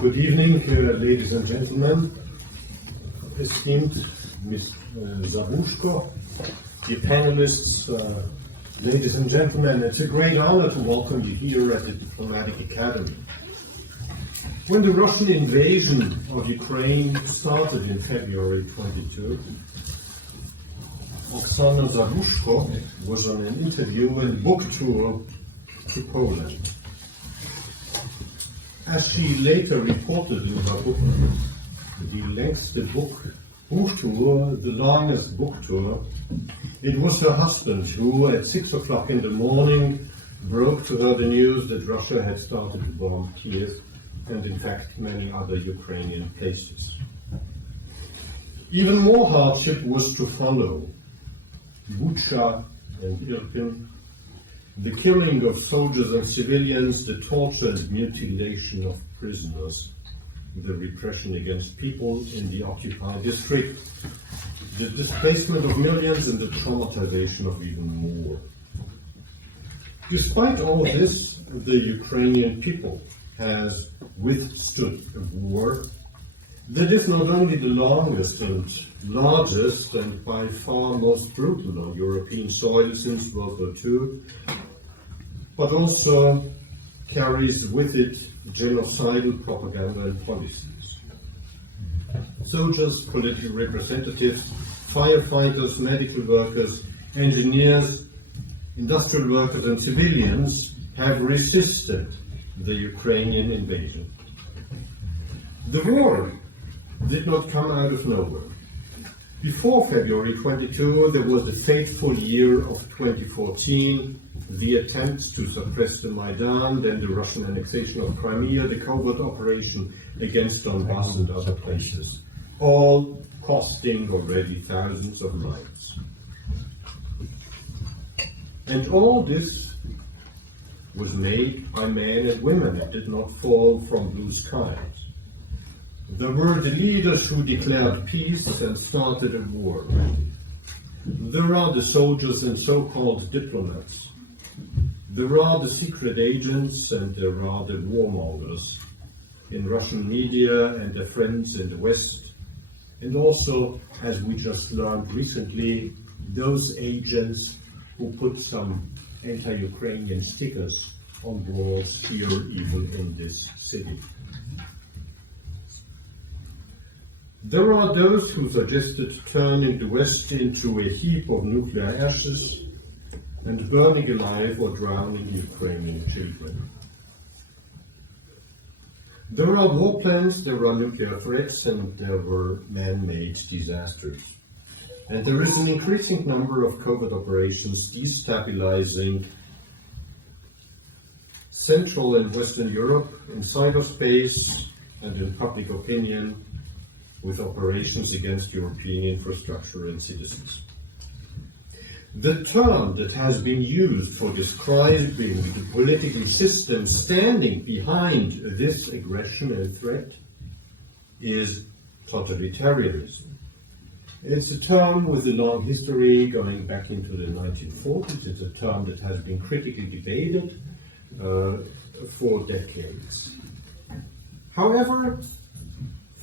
Good evening, ladies and gentlemen, esteemed Ms. Zabuzhko, dear panelists, ladies and gentlemen, it's a great honor to welcome you here at the Diplomatic Academy. When the Russian invasion of Ukraine started in February 22, Oksana Sabuschko was on an interview and book tour to Poland. As she later reported in her book, the längste Buchtour, the longest book tour, it was her husband who, at 6 o'clock in the morning, broke to her the news that Russia had started to bomb Kiev and, in fact, many other Ukrainian places. Even more hardship was to follow. Bucha and Irpin, the killing of soldiers and civilians, the torture and mutilation of prisoners, the repression against people in the occupied district, the displacement of millions and the traumatization of even more. Despite all this, the Ukrainian people has withstood a war that is not only the longest and largest and by far most brutal on European soil since World War II, but also carries with it genocidal propaganda and policies. Soldiers, political representatives, firefighters, medical workers, engineers, industrial workers and civilians have resisted the Ukrainian invasion. The war did not come out of nowhere. Before February 22, there was the fateful year of 2014, the attempts to suppress the Maidan, then the Russian annexation of Crimea, the covert operation against Donbass and other places, all costing already thousands of lives. And all this was made by men and women. It did not fall from blue skies. There were the leaders who declared peace and started a war. There are the soldiers and so-called diplomats. There are the secret agents and there are the warmongers in Russian media and their friends in the West. And also, as we just learned recently, those agents who put some anti-Ukrainian stickers on walls here, even in this city. There are those who suggested turning the West into a heap of nuclear ashes and burning alive or drowning Ukrainian children. There are war plans, there are nuclear threats, and there were man-made disasters. And there is an increasing number of covert operations destabilizing Central and Western Europe in cyberspace and in public opinion, with operations against European infrastructure and citizens. The term that has been used for describing the political system standing behind this aggression and threat is totalitarianism. It's a term with a long history going back into the 1940s. It's a term that has been critically debated for decades. However,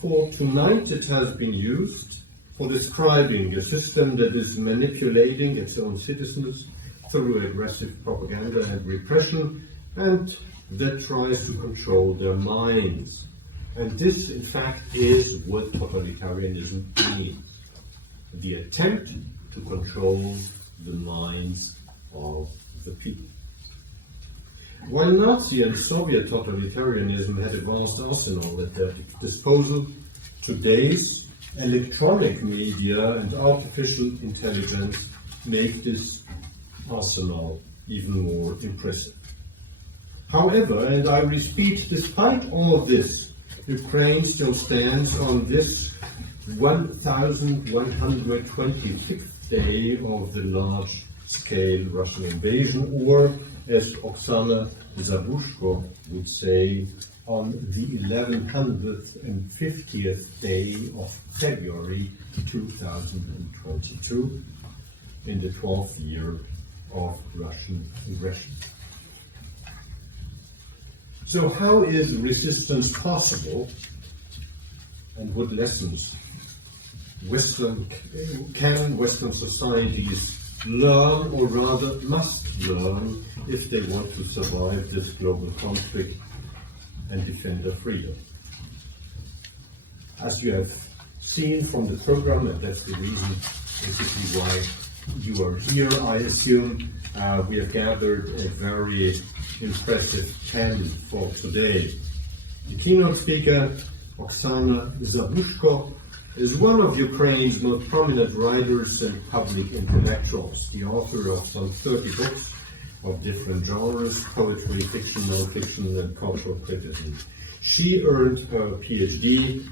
for tonight it has been used for describing a system that is manipulating its own citizens through aggressive propaganda and repression, and that tries to control their minds. And this, in fact, is what totalitarianism means: the attempt to control the minds of the people. While Nazi and Soviet totalitarianism had a vast arsenal at their disposal, today's electronic media and artificial intelligence make this arsenal even more impressive. However, and I repeat, despite all of this, Ukraine still stands on this 1126th day of the large-scale Russian invasion, or, as Oksana Sabuschko would say, on the 1150th day of February 2022, in the 12th year of Russian aggression. So how is resistance possible, and what lessons can Western societies learn, or rather must learn, if they want to survive this global conflict and defend their freedom? As you have seen from the program, and that's the reason basically why you are here, I assume, we have gathered a very impressive panel for today. The keynote speaker, Oksana Sabuschko, is one of Ukraine's most prominent writers and public intellectuals, the author of some 30 books of different genres: poetry, fiction, non-fiction, and cultural criticism. She earned her PhD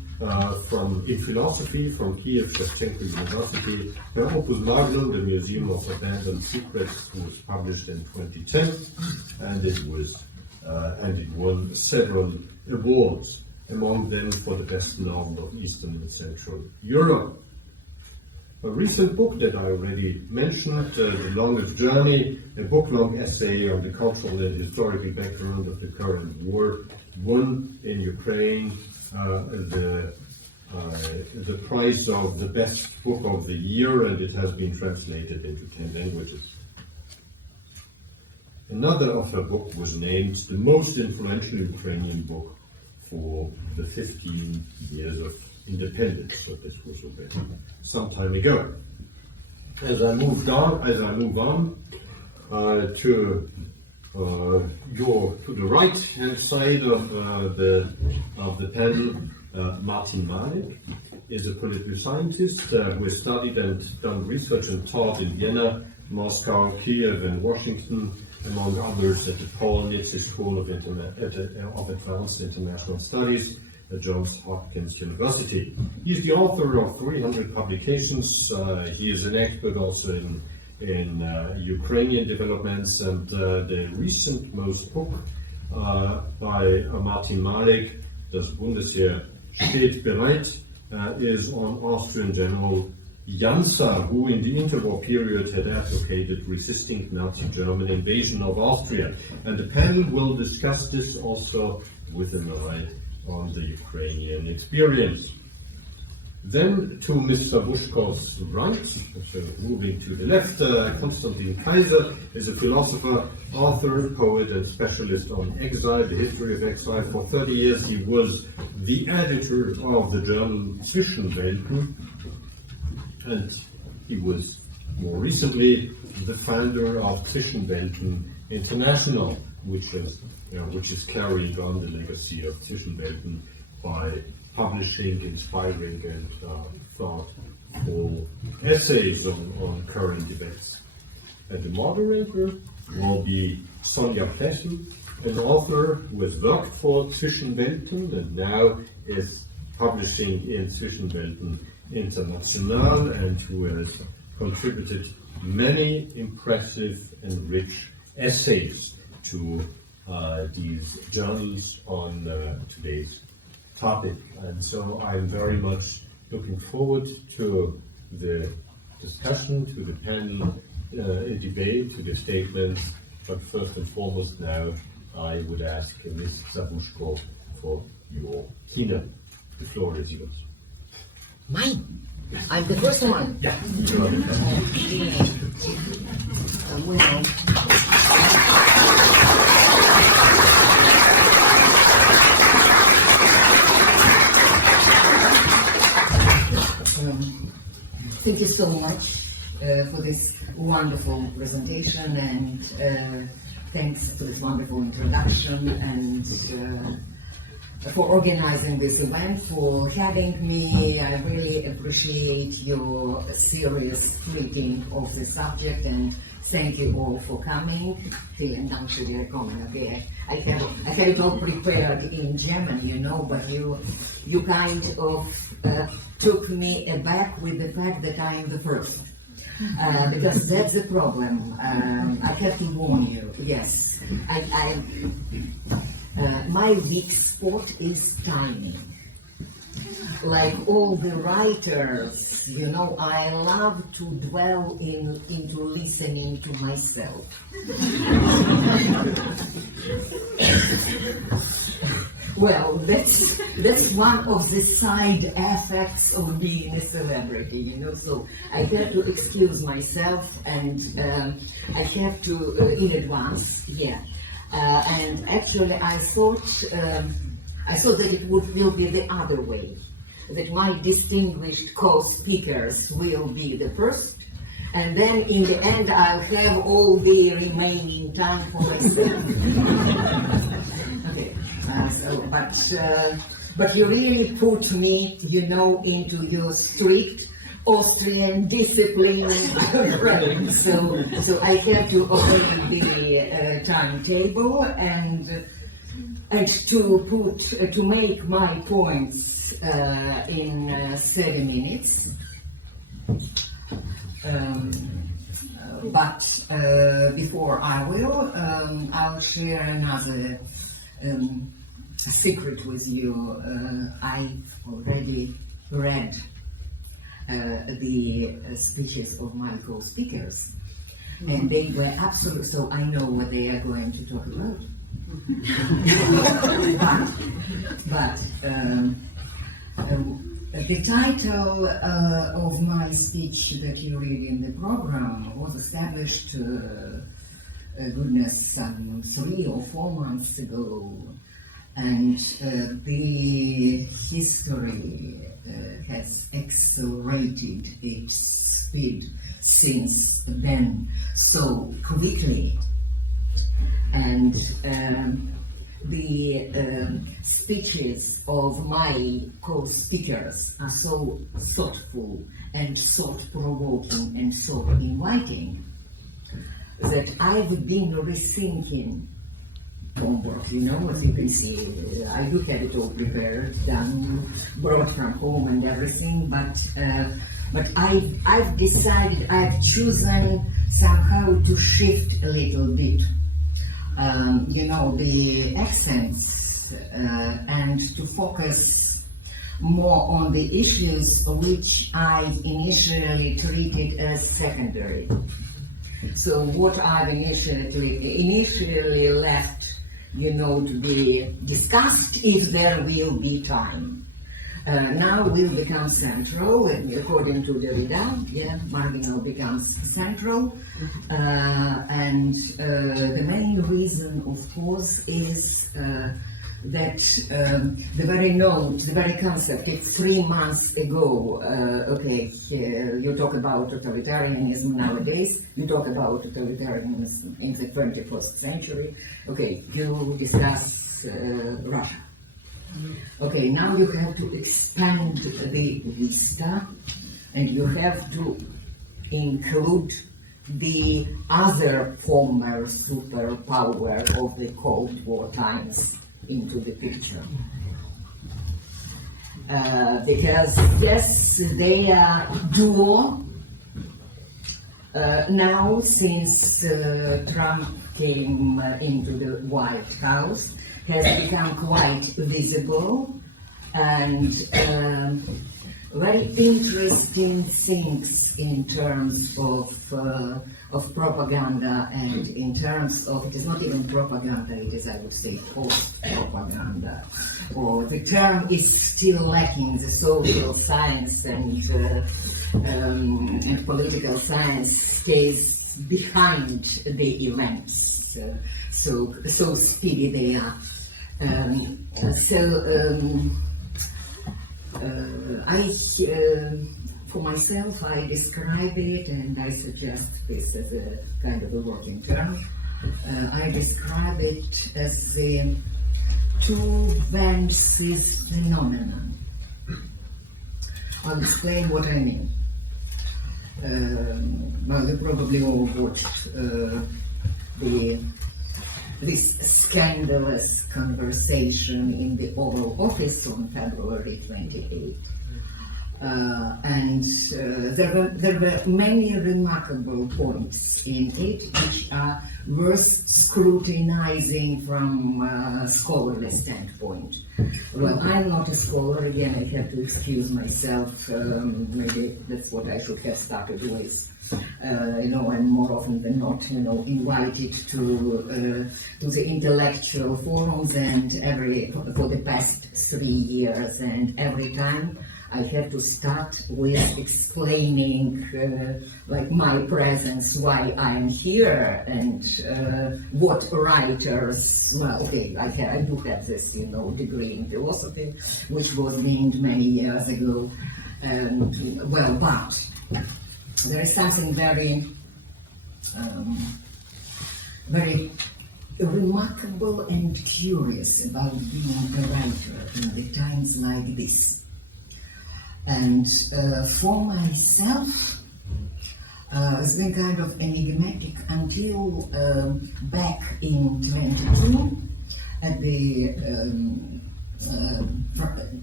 in philosophy from Kiev Shevchenko University. Her opus magnum, The Museum of Abandoned Secrets, was published in 2010, and it won several awards, among them for the best novel of Eastern and Central Europe. A recent book that I already mentioned, The Longest Journey, a book-long essay on the cultural and historical background of the current war, won in Ukraine the prize of the best book of the year, and it has been translated into 10 languages. Another of her book was named the most influential Ukrainian book for the 15 years of independence, so this was already some time ago. As I move on to the right-hand side of the panel, Martin Malek is a political scientist who has studied and done research and taught in Vienna, Moscow, Kiev, and Washington, among others, at the Polnitz School of Advanced International Studies at Johns Hopkins University. He is the author of 300 publications. He is an expert also in Ukrainian developments, and the recent most book by Martin Malek, Das Bundesheer steht bereit, is on Austrian General Jansa, who in the interwar period had advocated resisting Nazi German invasion of Austria. And the panel will discuss this also with an eye on the Ukrainian experience. Then to Ms. Sabuschko's right, so moving to the left, Konstantin Kaiser is a philosopher, author, poet, and specialist on exile, the history of exile. For 30 years he was the editor of the journal Zwischenwelt, and he was more recently the founder of Zwischenwelt International, which is carrying on the legacy of Zwischenwelt by publishing inspiring and thoughtful essays on current events. And the moderator will be Sonja Plessel, an author who has worked for Zwischenwelten and now is publishing in Zwischenwelten International, and who has contributed many impressive and rich essays to these journals on today's topic. And so I'm very much looking forward to the discussion, to the panel debate, to the statements. But first and foremost now, I would ask Ms. Sabuschko for your keynote. The floor is yours. Mine? I'm the first one? Yeah, you're on the Thank you so much for this wonderful presentation, and thanks for this wonderful introduction, and for organizing this event, for having me. I really appreciate your serious treating of the subject, and thank you all for coming. Vielen Dank für die Willkommen. Okay, I have it all prepared in German, you know, but you kind of took me aback with the fact that I am the first. Because that's the problem. I have to warn you. Yes, my weak spot is timing. Like all the writers, you know, I love to dwell into listening to myself. Well, that's one of the side effects of being a celebrity, you know. So I have to excuse myself, and I have to in advance, yeah. And actually, I thought that it will be the other way, that my distinguished co-speakers will be the first, and then in the end I'll have all the remaining time for myself. Okay, but you really put me, you know, into your strict Austrian discipline. So I have to obey the timetable and to make my points in 30 minutes. But before I will, I'll share another secret with you. I've already read the speeches of my co-speakers, and they were absolute, so I know what they are going to talk about. but the title of my speech that you read in the program was established, goodness, some 3 or 4 months ago, and the history has accelerated its speed since then so quickly. And the speeches of my co-speakers are so thoughtful and thought-provoking and thought-inviting that I've been rethinking homework, you know, as you can see. I do have it all prepared, done, brought from home and everything, but I've decided, I've chosen somehow to shift a little bit. You know, the accents and to focus more on the issues which I initially treated as secondary. So what I've initially left, you know, to be discussed if there will be time. Now will become central, according to Derrida, yeah, marginal becomes central, and the main reason, of course, is that the very concept, it's 3 months ago, okay, you talk about totalitarianism nowadays, you talk about totalitarianism in the 21st century, okay, you discuss Russia. Okay, now you have to expand the vista, and you have to include the other former superpower of the Cold War times into the picture. Because yes, they are duo now since Trump came into the White House, has become quite visible, and very interesting things in terms of propaganda, and in terms of, it is not even propaganda, it is, I would say, post-propaganda, or the term is still lacking. The social science and political science stays behind the events, so speedy they are. For myself, I describe it, and I suggest this as a kind of a working term. I describe it as the two Vances phenomenon. I'll explain what I mean. Well, you probably all watched this scandalous conversation in the Oval Office on February 28th. There were many remarkable points in it which are worth scrutinizing from a scholarly standpoint. Well, I'm not a scholar, again, I have to excuse myself, maybe that's what I should have started with. I'm more often than not, invited to the intellectual forums and for the past 3 years, and every time I have to start with explaining my presence, why I am here, and what writers. Well, okay, I do have this, degree in philosophy, which was named many years ago. But there is something very, very remarkable and curious about being a writer in the times like this. And for myself, it's been kind of enigmatic until back in 22 at the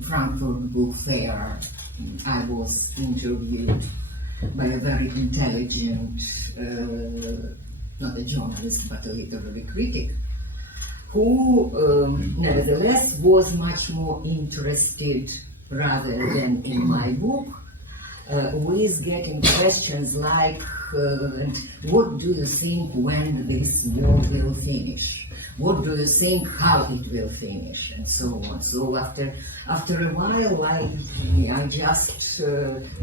Frankfurt Book Fair. I was interviewed by a very intelligent, not a journalist, but a literary critic, who nevertheless was much more interested, rather than in my book, with getting questions like, what do you think when this war will finish? What do you think how it will finish? And so on. So after a while, I just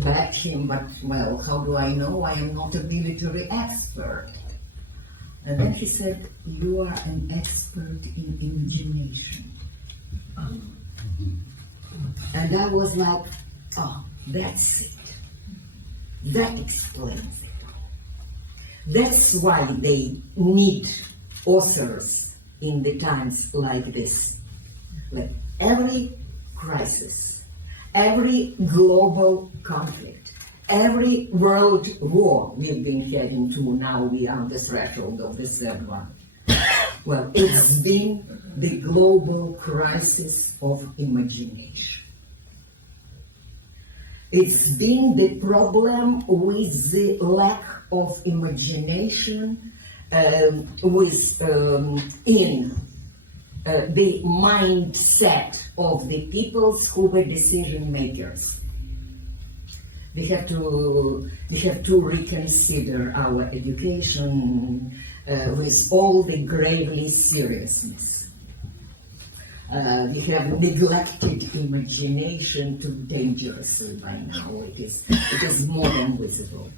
backed him, but well, how do I know? I am not a military expert. And then he said, you are an expert in imagination. And I was like, oh, that's it. That explains it all. That's why they need authors in the times like this. Like every crisis, every global conflict, every world war we've been heading to, now we are on the threshold of the third one. Well, it's been the global crisis of imagination. It's been the problem with the lack of imagination in the mindset of the peoples who were decision makers. We have to reconsider our education with all the gravely seriousness. We have neglected imagination too dangerously by now. It is more than visible.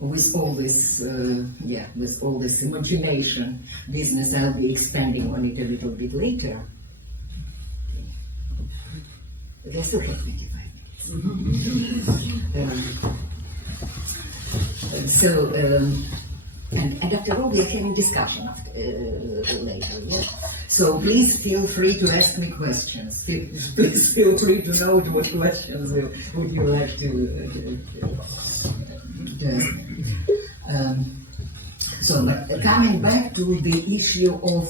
With all this imagination business, I'll be expanding on it a little bit later. Okay, I still have 25 minutes. And after all, we are having discussion later. Yeah? So please feel free to ask me questions. Please feel free to note what questions would you like to ask me. But coming back to the issue of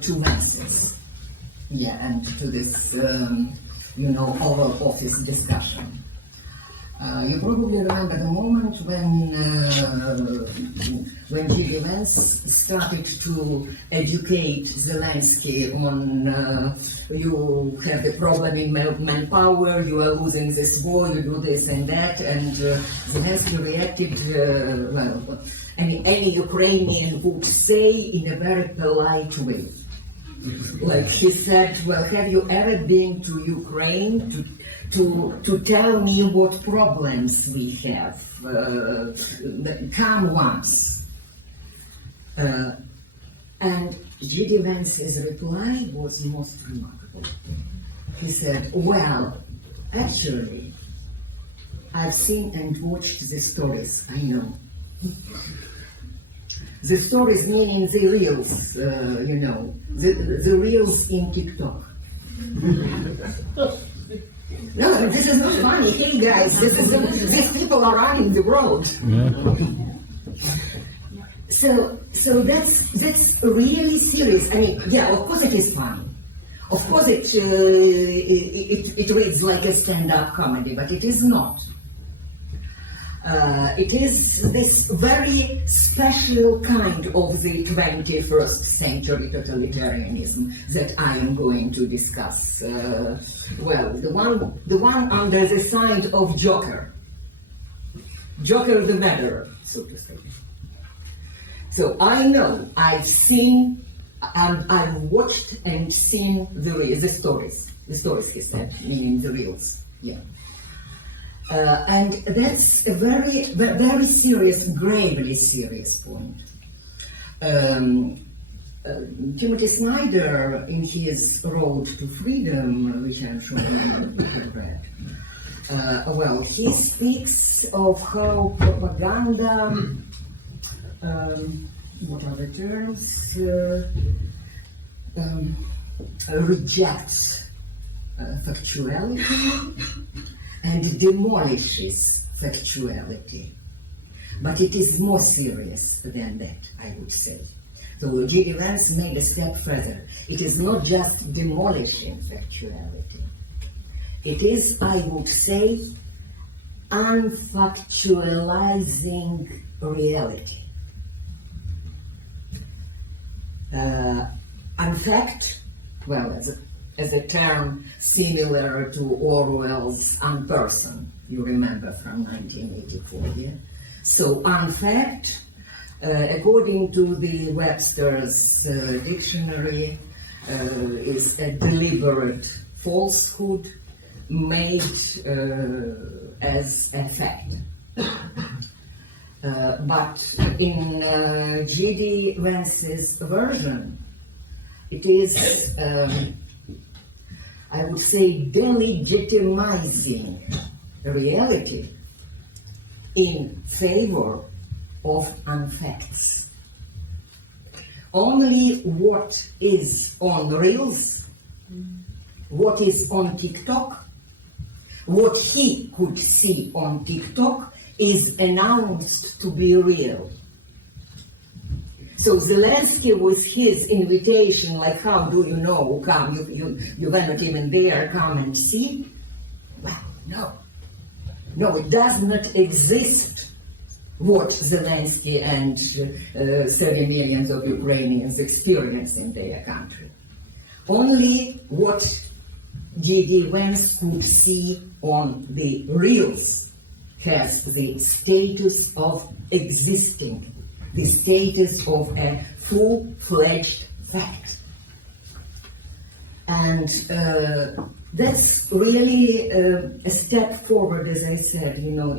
two vessels, and to this, Oval Office discussion. You probably remember the moment when G.D. Vance started to educate Zelensky on you have the problem in manpower, you are losing this war, you do this and that, and Zelensky reacted, any Ukrainian would say in a very polite way. Like he said, well, have you ever been to Ukraine to tell me what problems we have? Come once. And G.D. Vance's reply was most remarkable. He said, well, actually, I've seen and watched the stories, I know. The stories meaning the reels, the reels in TikTok. No, this is not funny. Hey guys, these people are running the world. So that's really serious. I mean, of course it is funny. Of course, it reads like a stand-up comedy, but it is not. It is this very special kind of the 21st century totalitarianism that I am going to discuss. Well, the one under the sign of Joker the murderer, so to speak. So I know, I've seen, and I've watched and seen the stories he said, meaning the reels, yeah. And that's a very, very serious, gravely serious point. Timothy Snyder, in his Road to Freedom, which I'm sure you have read, well, he speaks of how propaganda, what are the terms, rejects factuality and demolishes factuality. But it is more serious than that, I would say. So G.D. Vance made a step further. It is not just demolishing factuality. It is, I would say, unfactualizing reality. Unfact, well, as a term similar to Orwell's unperson, you remember from 1984, yeah? So unfact, according to the Webster's dictionary, is a deliberate falsehood made as a fact. But in G.D. Vance's version, it is, I would say, delegitimizing reality in favor of unfacts. Only what is on Reels, what is on TikTok, what he could see on TikTok is announced to be real. So Zelensky, with his invitation, like, how do you know, come, you were not even there, come and see? Well, no, it does not exist what Zelensky and 30 millions of Ukrainians experience in their country. Only what G.D. Vance could see on the Reels has the status of existing, the status of a full-fledged fact. And that's really a step forward, as I said, you know,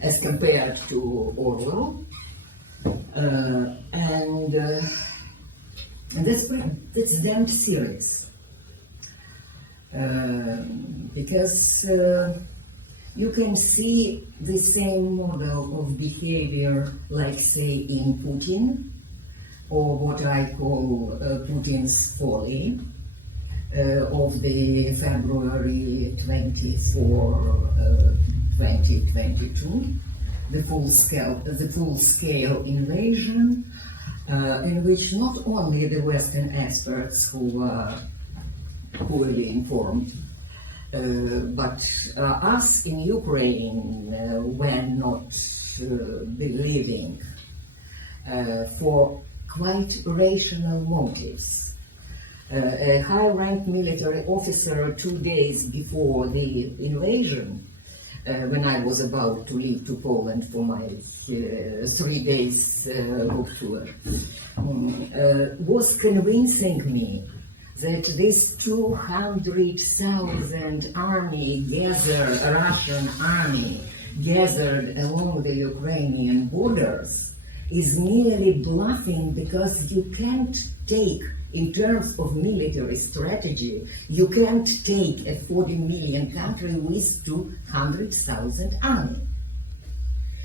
as compared to Orwell. And that's damn serious. Because you can see the same model of behavior, like, say, in Putin, or what I call Putin's folly of the February 24, 2022, the full-scale invasion, in which not only the Western experts who were poorly informed, but us in Ukraine were not believing for quite rational motives. A high-ranked military officer 2 days before the invasion, when I was about to leave to Poland for my 3 days book tour, was convincing me that this 200,000 army Russian army gathered along the Ukrainian borders is merely bluffing, because you can't take, in terms of military strategy, you can't take a 40 million country with 200,000 army.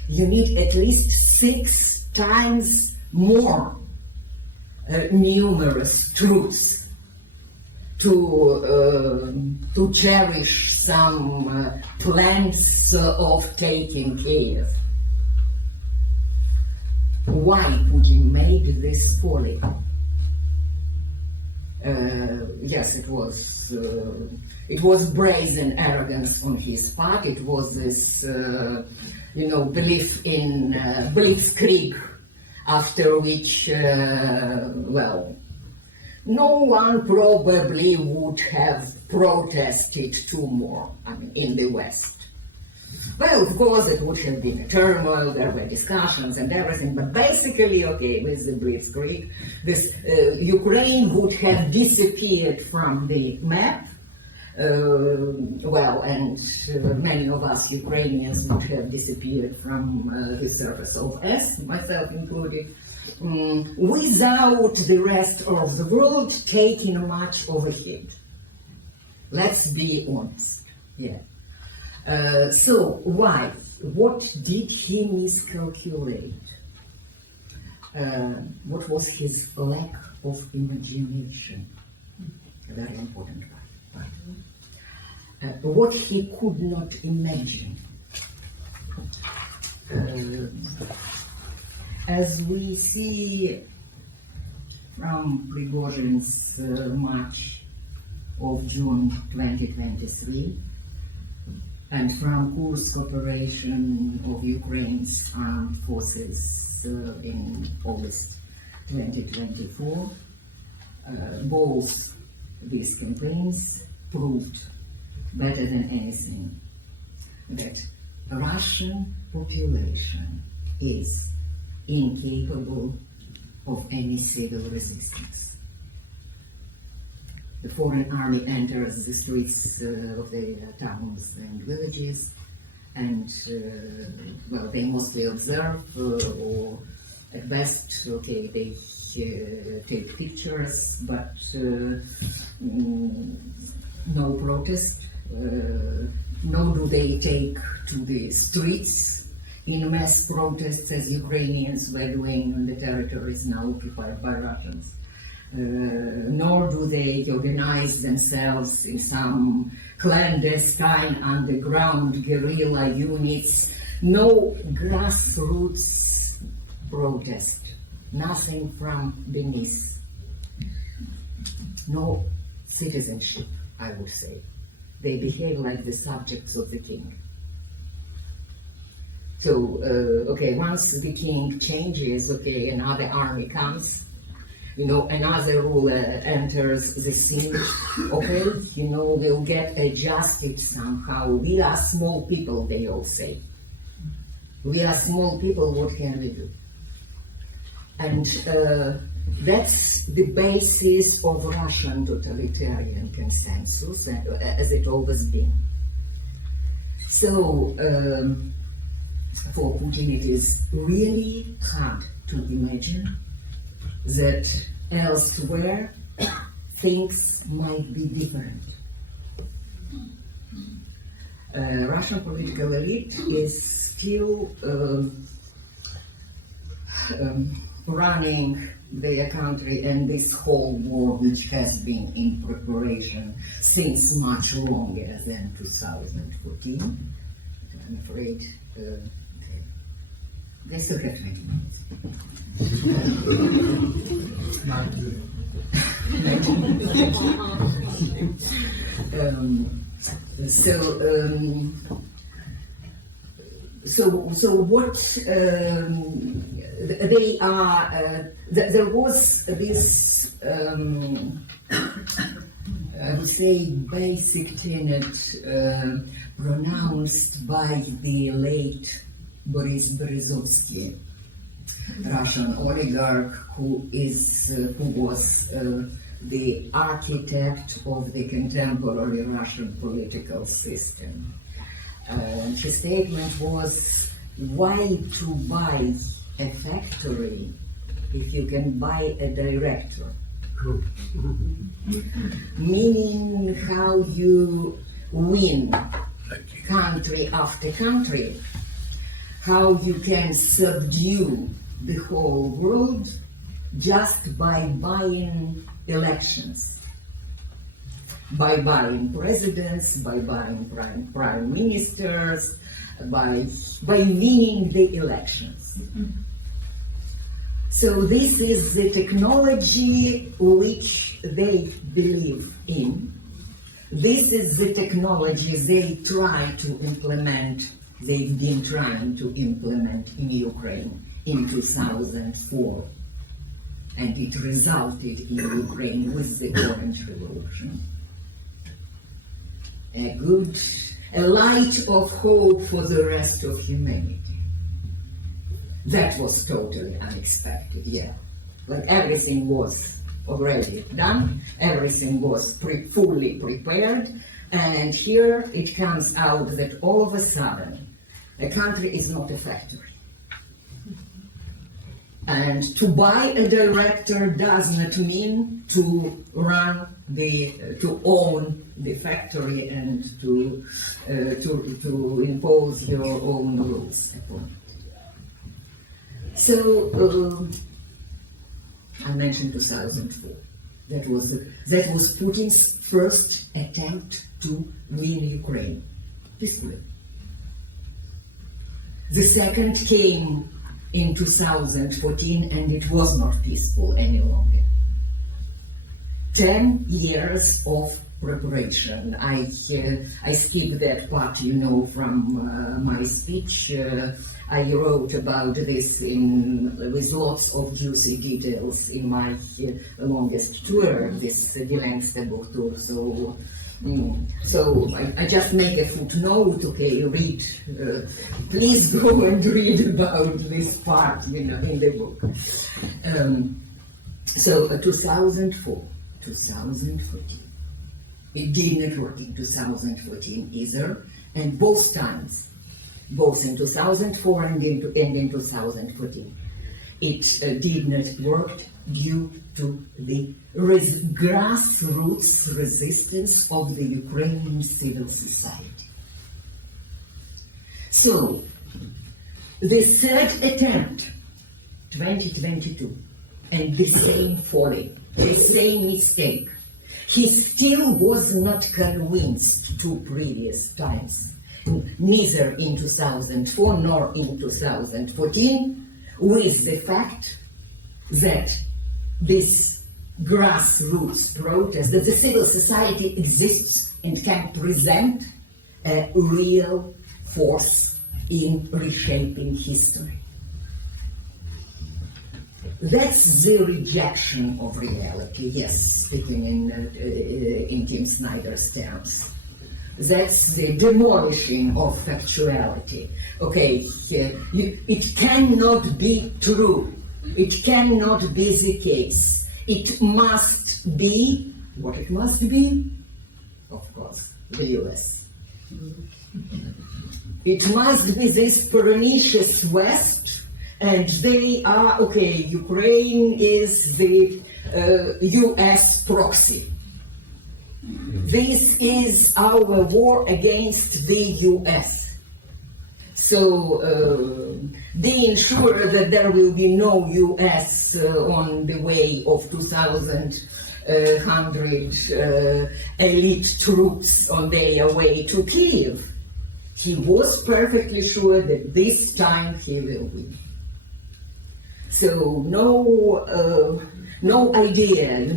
You need at least 6 times more numerous troops to cherish some plans of taking Kiev. Why Putin made this folly? Yes, it was brazen arrogance on his part. It was this, belief in blitzkrieg, after which, no one probably would have protested too more, in the West. Well, of course, it would have been a turmoil, there were discussions and everything, but basically, okay, with the blitzkrieg, this Ukraine would have disappeared from the map, and many of us Ukrainians would have disappeared from the surface of Earth, myself included, without the rest of the world taking much of a hit. Let's be honest. Yeah. So why? What did he miscalculate? What was his lack of imagination? A very important part. What he could not imagine. As we see from Prigozhin's march of June 2023, and from Kursk operation of Ukraine's armed forces in August 2024, both these campaigns proved better than anything that Russian population is incapable of any civil resistance. The foreign army enters the streets of the towns and villages, and they mostly observe, or at best, okay, they take pictures, but no protest, nor do they take to the streets in mass protests as Ukrainians were doing in the territories now occupied by Russians. Nor do they organize themselves in some clandestine underground guerrilla units. No grassroots protest, nothing from beneath. No citizenship, I would say. They behave like the subjects of the king. So, once the king changes, another army comes, another ruler enters the scene, we'll get adjusted somehow. We are small people, they all say. We are small people, what can we do? And that's the basis of Russian totalitarian consensus, as it always been. So, for Putin, it is really hard to imagine that elsewhere things might be different. Russian political elite is still running their country and this whole war, which has been in preparation since much longer than 2014. I'm afraid they still have 20 minutes. So what they are, there was this, I would say, basic tenet pronounced by the late Boris Berezovsky, Russian oligarch who was the architect of the contemporary Russian political system. His statement was, why to buy a factory if you can buy a director? Meaning how you win country after country, how you can subdue the whole world just by buying elections, by buying presidents, by buying prime ministers, by winning the elections. So this is the technology which they believe in. This is the technology they try to implement, they've been trying to implement in Ukraine in 2004. And it resulted in Ukraine with the Orange Revolution. A light of hope for the rest of humanity. That was totally unexpected, yeah. Like everything was already done, everything was fully prepared, and here it comes out that all of a sudden, a country is not a factory. And to buy a director does not mean to to own the factory and to impose your own rules upon it. So I mentioned 2004. That was Putin's first attempt to win Ukraine peacefully. The second came in 2014, and it was not peaceful any longer. 10 years of preparation. I skipped that part, from my speech. I wrote about this with lots of juicy details in my longest tour, this Die längste book tour. So I just make a footnote, okay, read, please go and read about this part, in the book. So 2004, 2014. It did not work in 2014 either, and both times, both in 2004 and in 2014, it did not work due to the grassroots resistance of the Ukrainian civil society. So, the third attempt, 2022, and the same folly, the same mistake. He still was not convinced two previous times, neither in 2004 nor in 2014, with the fact that this grassroots protest, that the civil society exists and can present a real force in reshaping history. That's the rejection of reality, yes, speaking in Tim Snyder's terms. That's the demolishing of factuality. Okay, it cannot be true. It cannot be the case. It must be, what it must be? Of course, the US. It must be this pernicious West, and they are, okay, Ukraine is the US proxy. This is our war against the US. So, being sure that there will be no US on the way of 2,100 elite troops on their way to Kiev, he was perfectly sure that this time he will win. So no idea,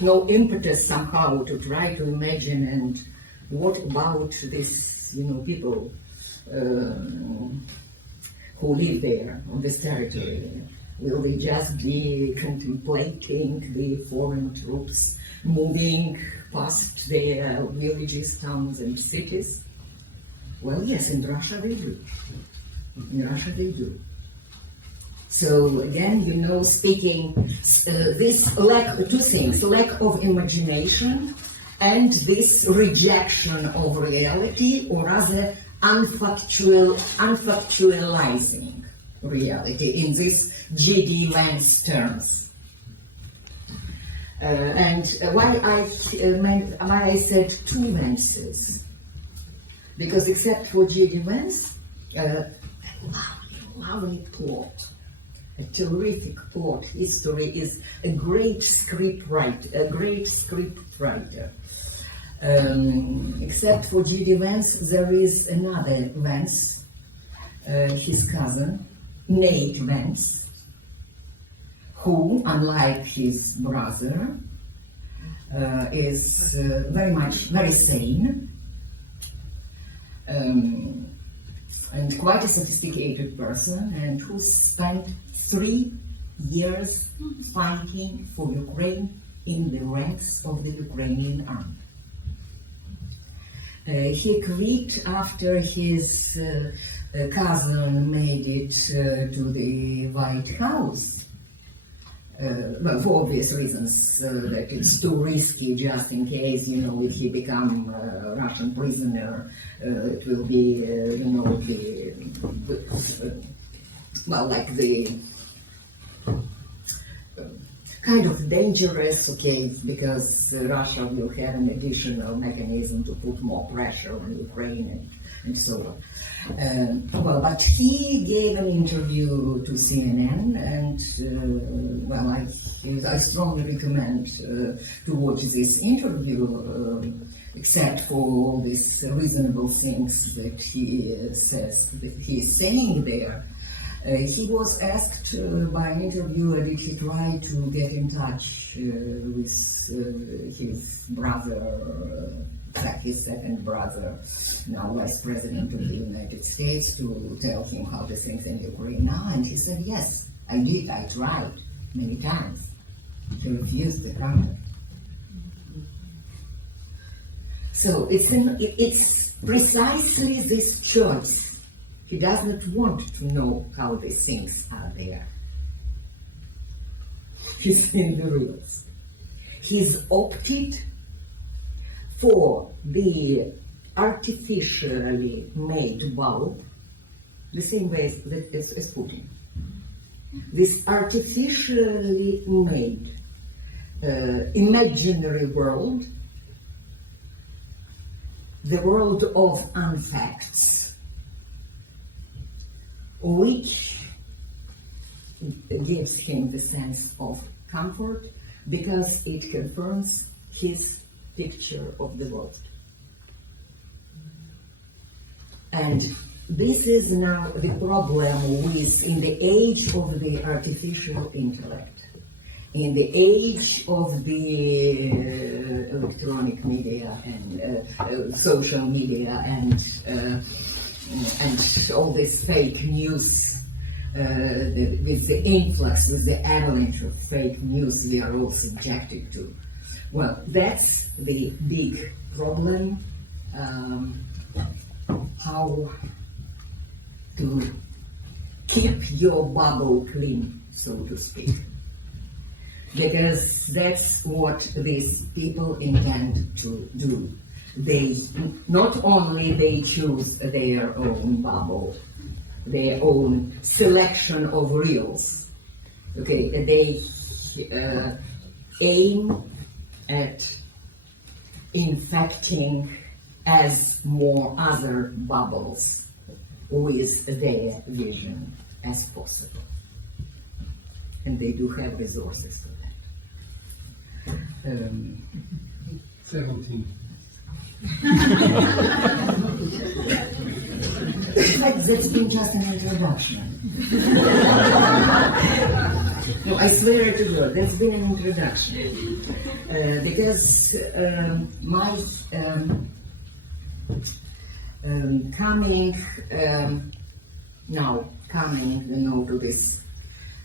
no impetus somehow to try to imagine, and what about this, people who live there on this territory? Will they just be contemplating the foreign troops moving past their villages, towns, and cities? Well, yes, in Russia they do. In Russia they do. So again, speaking this two things, lack of imagination and this rejection of reality, or rather unfactualizing reality in this G.D. Vance terms. And why I said two Vances? Because except for G.D. Vance, a lovely plot, a terrific plot. History is a great script writer. Except for G.D. Vance, there is another Vance, his cousin, Nate Vance, who, unlike his brother, is very sane and quite a sophisticated person, and who spent 3 years fighting for Ukraine in the ranks of the Ukrainian army. He quit after his cousin made it to the White House. Well, for obvious reasons, that it's too risky, just in case, if he become a Russian prisoner, it will be, kind of dangerous, okay, because Russia will have an additional mechanism to put more pressure on Ukraine and so on. But he gave an interview to CNN, and I strongly recommend to watch this interview, except for all these reasonable things that he says, that he is saying there. He was asked by an interviewer, did he try to get in touch with his brother, his second brother, now Vice President of the United States, to tell him how the things in Ukraine are, and he said, yes, I did, I tried many times. He refused the contact. So it's precisely this choice. He does not want to know how these things are there. He's in the reals. He's opted for the artificially made bulb, the same way as Putin. This artificially made imaginary world, the world of unfacts, which gives him the sense of comfort because it confirms his picture of the world. And this is now the problem with, in the age of the artificial intellect, in the age of the electronic media and social media and all this fake news, with the influx, with the avalanche of fake news we are all subjected to. Well, that's the big problem, how to keep your bubble clean, so to speak. Because that's what these people intend to do. They not only they choose their own bubble, their own selection of reals. Okay, they aim at infecting as more other bubbles with their vision as possible. And they do have resources for that. 17. That's been just an introduction. No, I swear to God, that's been an introduction. Because my coming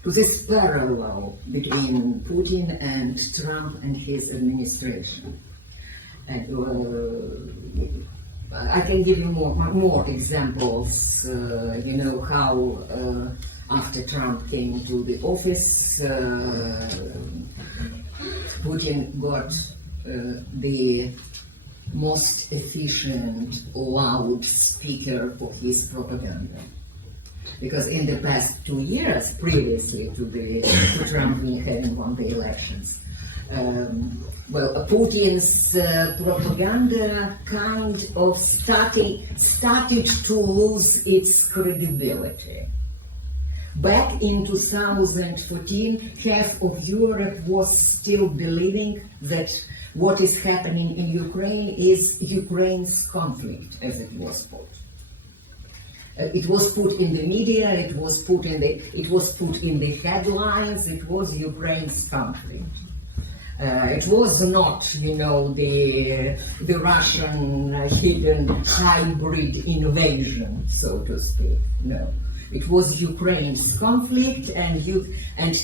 to this parallel between Putin and Trump and his administration. And I can give you more examples. How after Trump came to the office, Putin got the most efficient loudspeaker for his propaganda. Because in the past 2 years, previously to Trump having won the elections, Putin's propaganda kind of started to lose its credibility. Back in 2014, half of Europe was still believing that what is happening in Ukraine is Ukraine's conflict, as it was called. It was put in the media. It was put in the headlines. It was Ukraine's conflict. It was not, the Russian hidden hybrid invasion, so to speak. No, it was Ukraine's conflict, and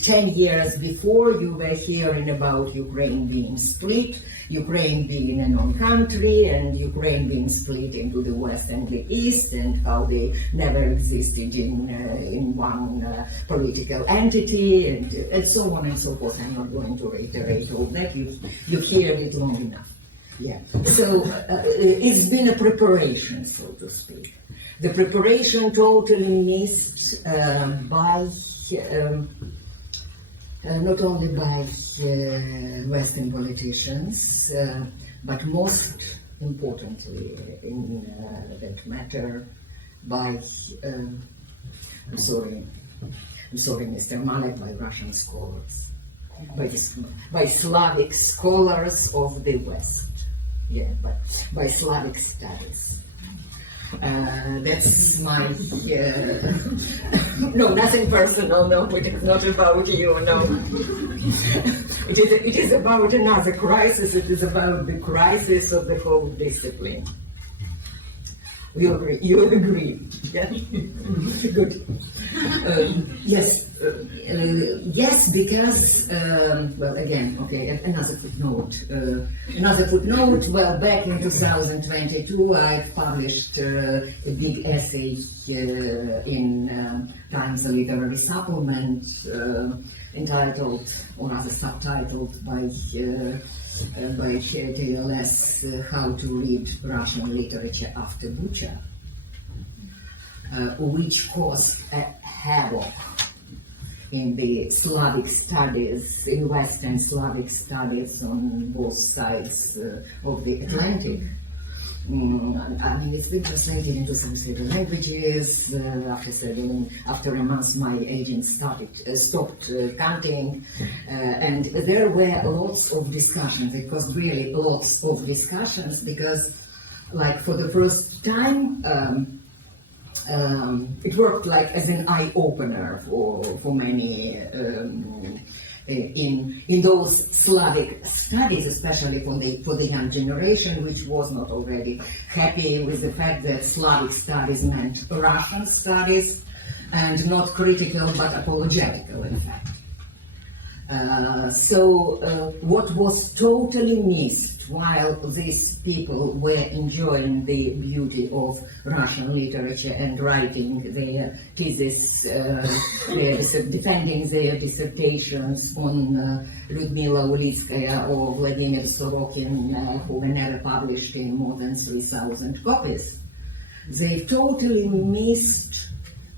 10 years before you were hearing about Ukraine being split, Ukraine being a non-country, and Ukraine being split into the West and the East, and how they never existed in one political entity, and so on and so forth. I'm not going to reiterate all that. You've heard it long enough. Yeah. So it's been a preparation, so to speak. The preparation totally missed by not only by Western politicians, but most importantly in that matter by, I'm sorry, Mr. Malek, by Russian scholars, by Slavic scholars of the West, by Slavic studies. That's my, no, nothing personal, no, it is not about you, no. It is about another crisis, it is about the crisis of the whole discipline. You agree, yeah? Good. Yes, because, well, again, okay, another footnote. Well, back in 2022, I published a big essay in Times Literary Supplement entitled, or rather subtitled by TLS, How to Read Russian Literature After Bucha, which caused a havoc in the Slavic studies, in Western Slavic studies on both sides of the Atlantic. I mean, it's been translated into some several languages. After a month, my agent stopped counting, and there were lots of discussions. It was really lots of discussions because, like, for the first time, it worked like as an eye-opener for many in those Slavic studies, especially for the young generation, which was not already happy with the fact that Slavic studies meant Russian studies, and not critical but apologetical, in fact. So what was totally missed while these people were enjoying the beauty of Russian literature and writing their thesis, defending their dissertations on Lyudmila Ulitskaya or Vladimir Sorokin, who were never published in more than 3,000 copies, they totally missed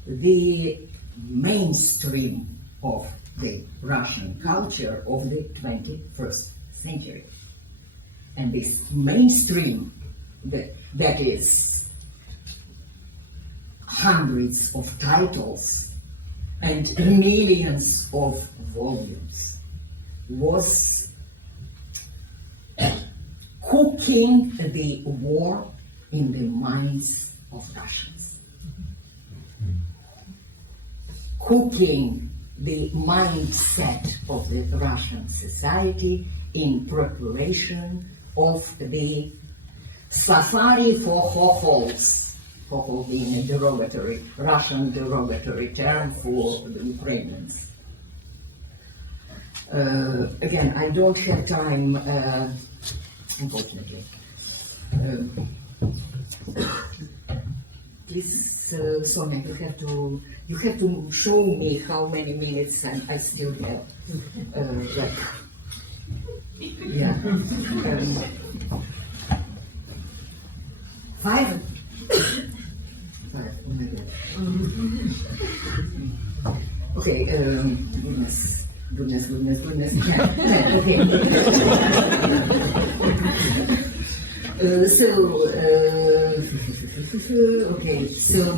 the mainstream of the Russian culture of the 21st century. And this mainstream, that is hundreds of titles and millions of volumes, was cooking the war in the minds of Russians. Cooking the mindset of the Russian society in preparation of the safari for hohols, hohol being a derogatory, Russian derogatory term for the Ukrainians. Again, I don't have time, unfortunately. Please, Sonia, you have to show me how many minutes I still have left. Yeah. 5? 5, oh my God. Okay, goodness. Yeah, okay. Okay, so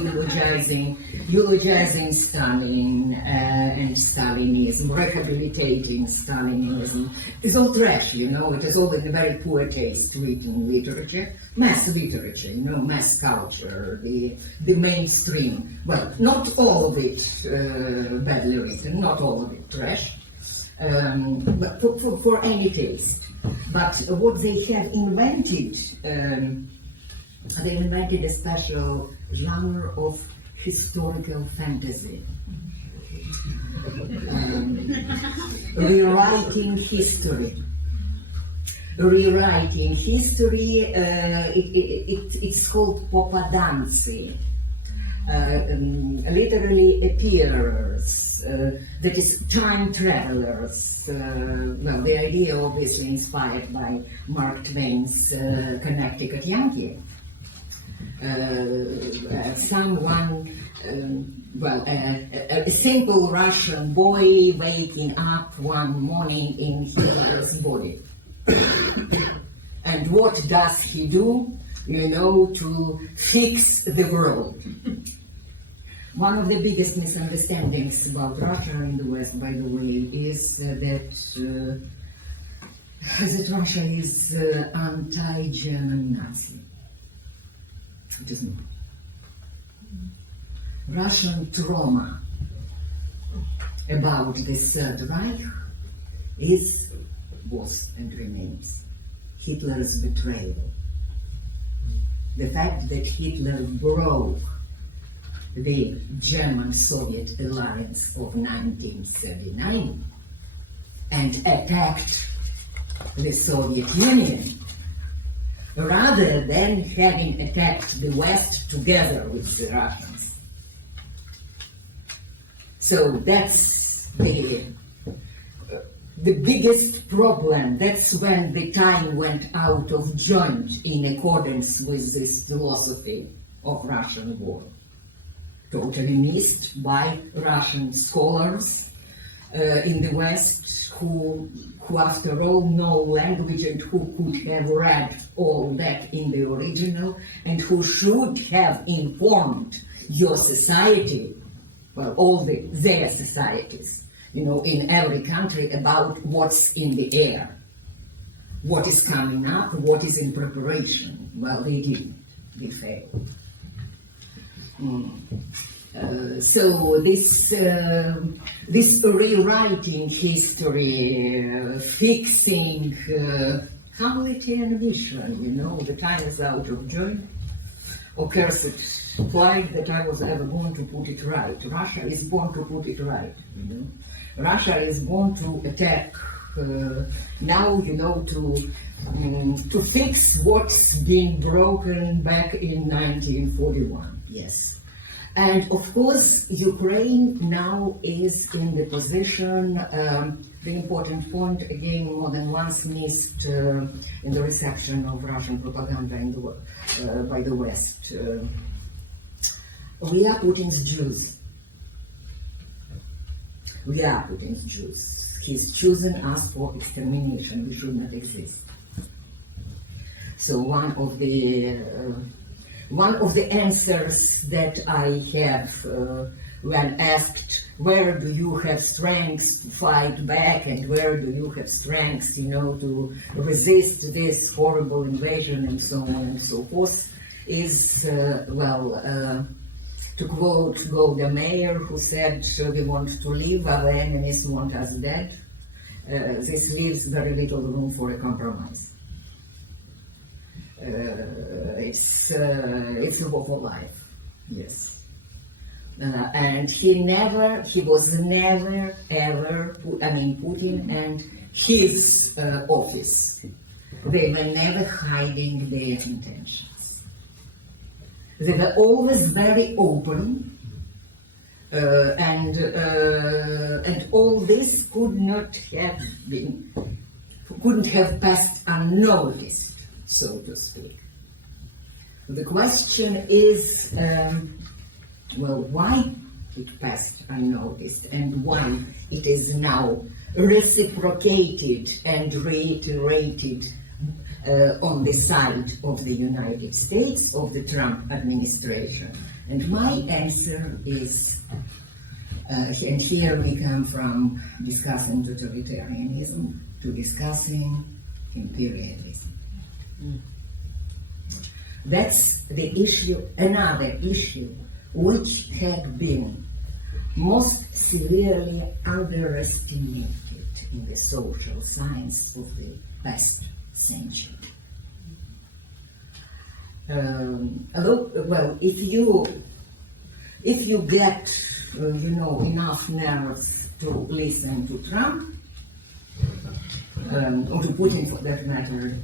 eulogizing Stalin and Stalinism, rehabilitating Stalinism is all trash, you know. It is all in a very poor taste written literature, mass literature, you know, mass culture, the mainstream. Well, not all of it badly written, not all of it trash, but for any taste. But what they have invented, they invented a special genre of historical fantasy. Rewriting history. Rewriting history, it's called popadancy. Literally appearers, that is time travelers. Well, the idea obviously inspired by Mark Twain's Connecticut Yankee. Someone, a simple Russian boy waking up one morning in Hitler's body. And what does he do? You know, to fix the world. One of the biggest misunderstandings about Russia in the West, by the way, is that Russia is anti-German Nazi. It is not. Russian trauma about the Third Reich was and remains Hitler's betrayal. The fact that Hitler broke the German-Soviet alliance of 1939 and attacked the Soviet Union, rather than having attacked the West together with the Russians. So that's the biggest problem. That's when the time went out of joint in accordance with this philosophy of Russian war. Totally missed by Russian scholars in the West who after all know language and who could have read all that in the original and who should have informed your society, well, all their societies, you know, in every country about what's in the air, what is coming up, what is in preparation. Well, they didn't. They failed. So this rewriting history, fixing Hamletian vision, you know, the time is out of joint, or cursed plight that I was ever born to put it right. Russia is born to put it right, you know. Russia is born to attack now, you know, to fix what's been broken back in 1941. Yes. And of course, Ukraine now is in the position, the important point, again, more than once missed in the reception of Russian propaganda in by the West. We are Putin's Jews. We are Putin's Jews. He's chosen us for extermination. We should not exist. So one of the answers that I have when asked, where do you have strength to fight back and where do you have strength, you know, to resist this horrible invasion and so on and so forth, is, to quote Golda Meir, who said, we want to live, our enemies want us dead. This leaves very little room for a compromise. It's a war for life, yes. And he was never ever, Putin and his office, they were never hiding their intentions. They were always very open, and all this couldn't have passed unnoticed, so to speak. The question is, why it passed unnoticed and why it is now reciprocated and reiterated on the side of the United States, of the Trump administration? And my answer is, and here we come from discussing totalitarianism to discussing imperialism. That's the issue, another issue, which had been most severely underestimated in the social science of the past century. Well, if you get enough nerves to listen to Trump, or to Putin for that matter,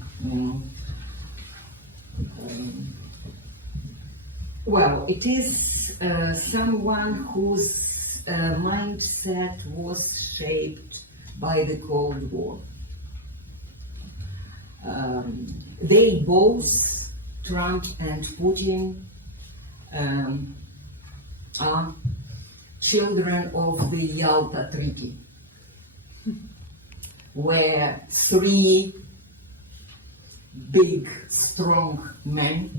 well, it is someone whose mindset was shaped by the Cold War. They both, Trump and Putin, are children of the Yalta Treaty, where three big, strong men,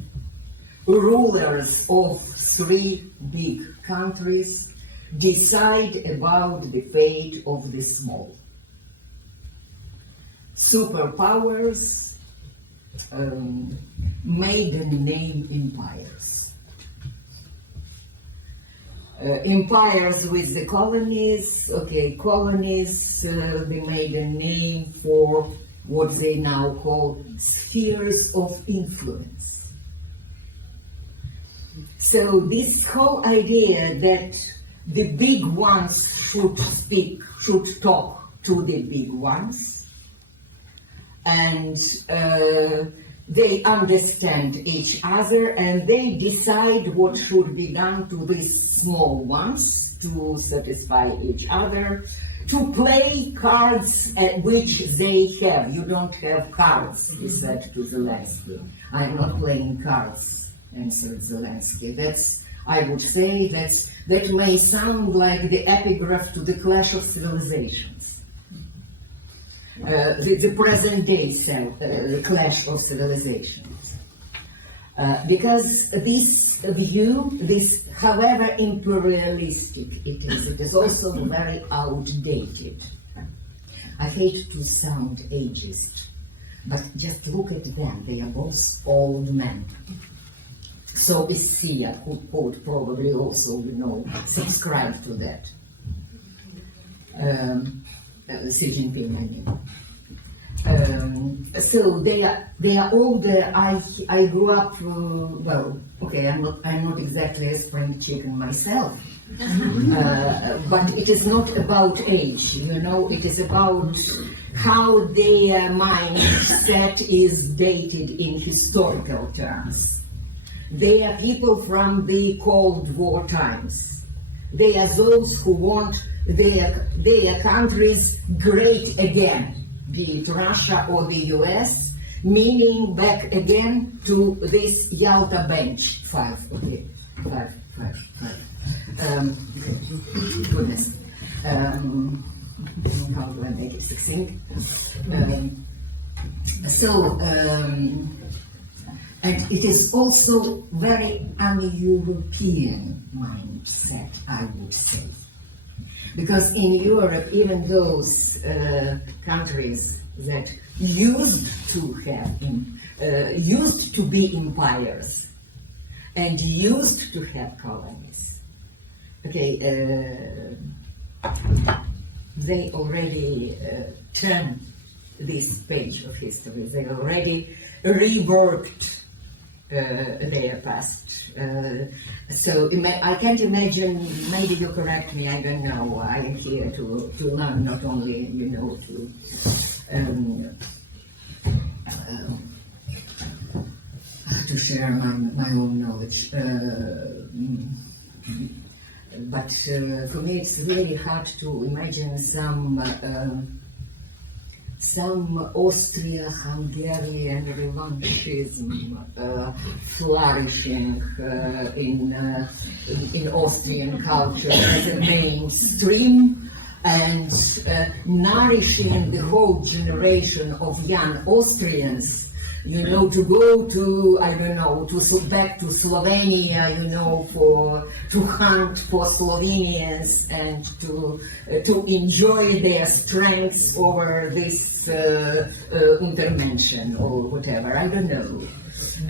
rulers of three big countries, decide about the fate of the small. Superpowers, maiden name empires. Empires with the colonies, colonies, the maiden name for what they now call spheres of influence. So this whole idea that the big ones should talk to the big ones, and they understand each other, and they decide what should be done to these small ones to satisfy each other, to play cards which they have. You don't have cards, he said to Zelensky. I am not playing cards, answered Zelensky. I would say that may sound like the epigraph to the Clash of Civilizations. The present day clash of civilizations. Because this view, however imperialistic it is also very outdated. I hate to sound ageist, but just look at them. They are both old men. So is Sia, who would probably also, subscribe to that. Xi Jinping, I mean. So they are older. I grew up. I'm not exactly a spring chicken myself, but it is not about age. It is about how their mindset is dated in historical terms. They are people from the Cold War times. They are those who want their countries great again, be it Russia or the US, meaning back again to this Yalta bench. Five. Goodness. How do I make it succinct? And it is also very un-European mindset, I would say. Because in Europe, even those countries that used to be empires and used to have colonies, they already turned this page of history. They already reworked their past. So I can't imagine, maybe you correct me, I don't know. I am here to learn, not only, to share my own knowledge. But for me it's really hard to imagine some Austria-Hungarian revanchism flourishing in Austrian culture as a mainstream and nourishing the whole generation of young Austrians you know, to go to, I don't know, back to Slovenia, you know, to hunt for Slovenians and to enjoy their strengths over this intervention or whatever. I don't know.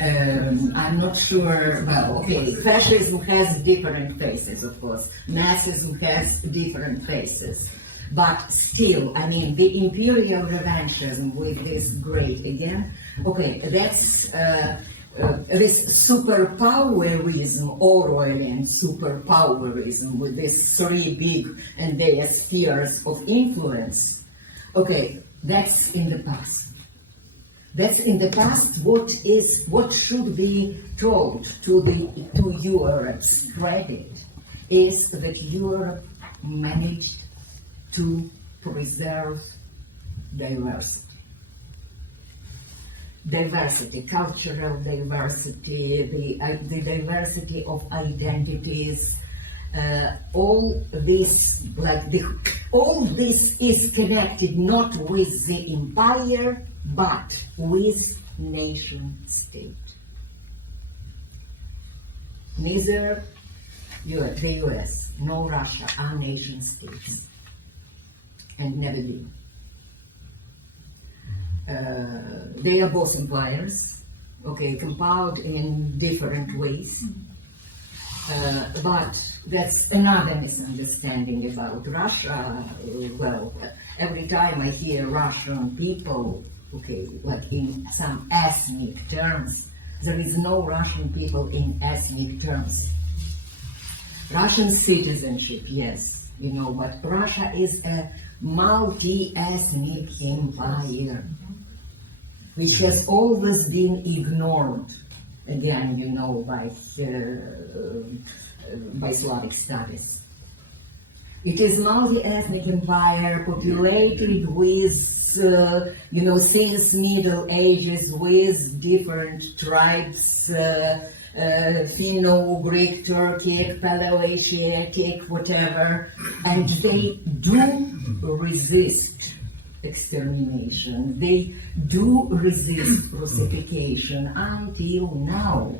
I'm not sure. Well, okay, fascism has different faces, of course. Nazism has different faces. But still, I mean, the imperial revanchism with this great, again, okay, that's this superpowerism, Orwellian superpowerism with these three big and their spheres of influence. Okay, that's in the past. That's in the past. What should be told to Europe's credit is that Europe managed to preserve diversity. Diversity, cultural diversity, the diversity of identities, all this is connected not with the empire, but with nation state. Neither the US nor Russia are nation states, and never been. They are both empires, okay, compiled in different ways, but that's another misunderstanding about Russia. Well, every time I hear Russian people, okay, like in some ethnic terms, there is no Russian people in ethnic terms. Russian citizenship, yes, you know, but Russia is a multi-ethnic empire, which has always been ignored, again, you know, by Slavic studies. It is multi-ethnic empire populated with, you know, since Middle Ages with different tribes, Finno-Greek, Turkic, Paleo-Asiatic, whatever, and they do resist extermination. They do resist Russification until now.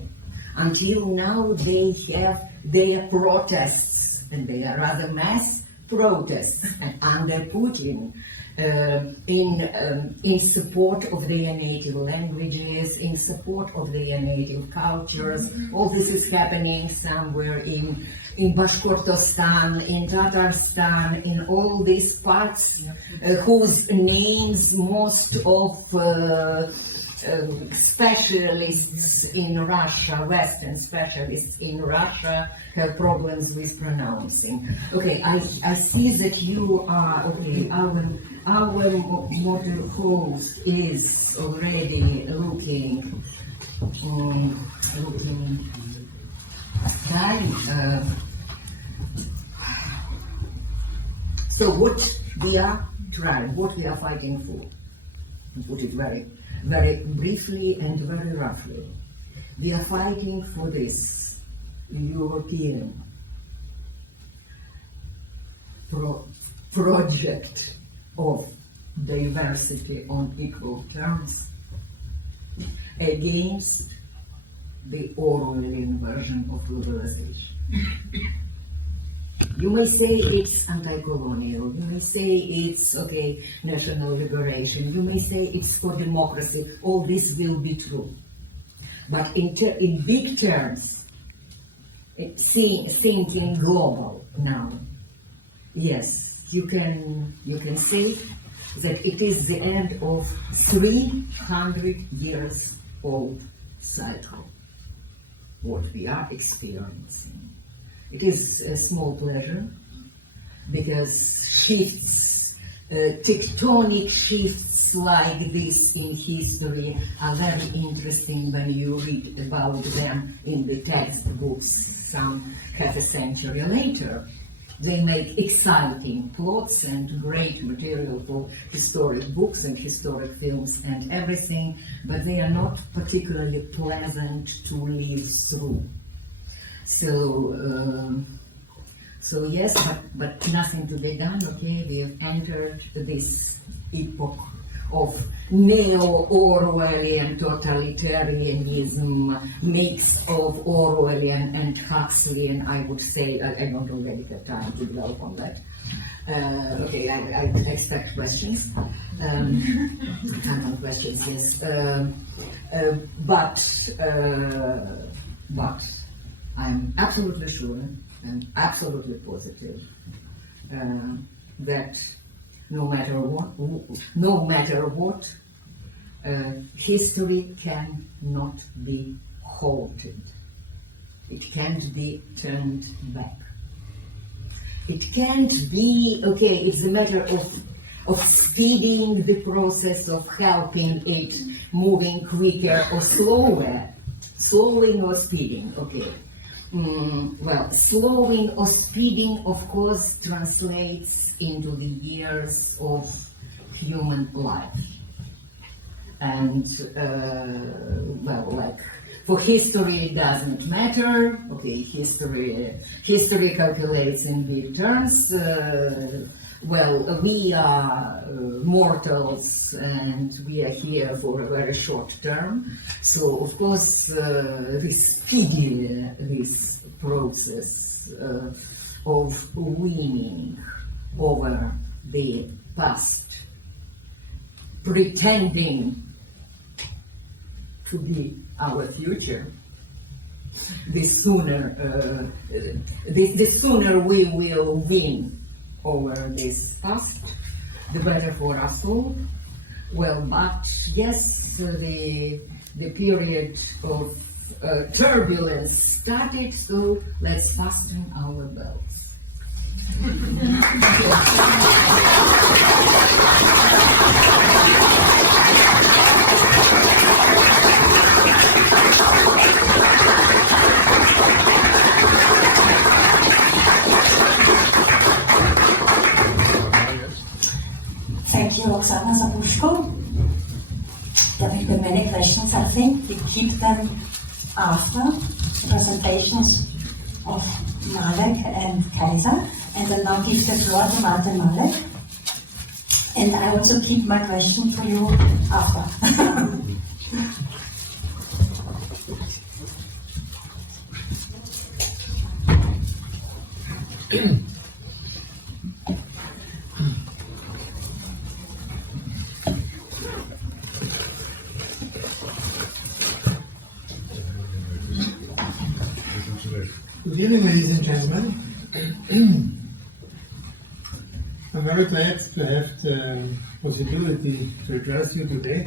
Until now, they have their protests, and they are rather mass protests, and under Putin, in support of their native languages, in support of their native cultures. All this is happening somewhere in Bashkortostan, in Tatarstan, in all these parts whose names most of specialists in Russia, Western specialists in Russia, have problems with pronouncing. Okay, I see that you are, okay, our model host is already looking time. So what we are trying, what we are fighting for, to put it very, very briefly and very roughly, we are fighting for this European project of diversity on equal terms against the Orwellian version of globalization. You may say it's anti-colonial, you may say it's, okay, national liberation, you may say it's for democracy, all this will be true. But in big terms, thinking global now, yes, you can say that it is the end of 300 years old cycle, what we are experiencing. It is a small pleasure, because shifts, tectonic shifts like this in history are very interesting when you read about them in the textbooks some half a century later. They make exciting plots and great material for historic books and historic films and everything, but they are not particularly pleasant to live through. So yes, but nothing to be done, okay? We have entered this epoch of neo-Orwellian totalitarianism, mix of Orwellian and Huxleyan, I would say. I don't already have time to develop on that. Okay, I expect questions. Common questions, yes. But I'm absolutely sure and absolutely positive that no matter what, history cannot be halted. It can't be turned back. It can't be, okay, it's a matter of speeding the process, of helping it moving quicker or slower. Slowing or speeding, okay. Well, slowing or speeding, of course, translates into the years of human life. And, well, like, for history it doesn't matter. Okay, history calculates in big terms. Well, we are mortals and we are here for a very short term. So, of course, this process of winning over the past, pretending to be our future, the sooner we will win over this past, the better for us all. Well, but yes, the period of turbulence started, so let's fasten our belts. Thank you, Oksana Sabuschko. There will be many questions, I think. We keep them after the presentations of Malek and Kaiser. And I'll now give the floor to Martin Malek. And I also keep my question for you after. Good evening, ladies and gentlemen. I'm very glad to have the possibility to address you today.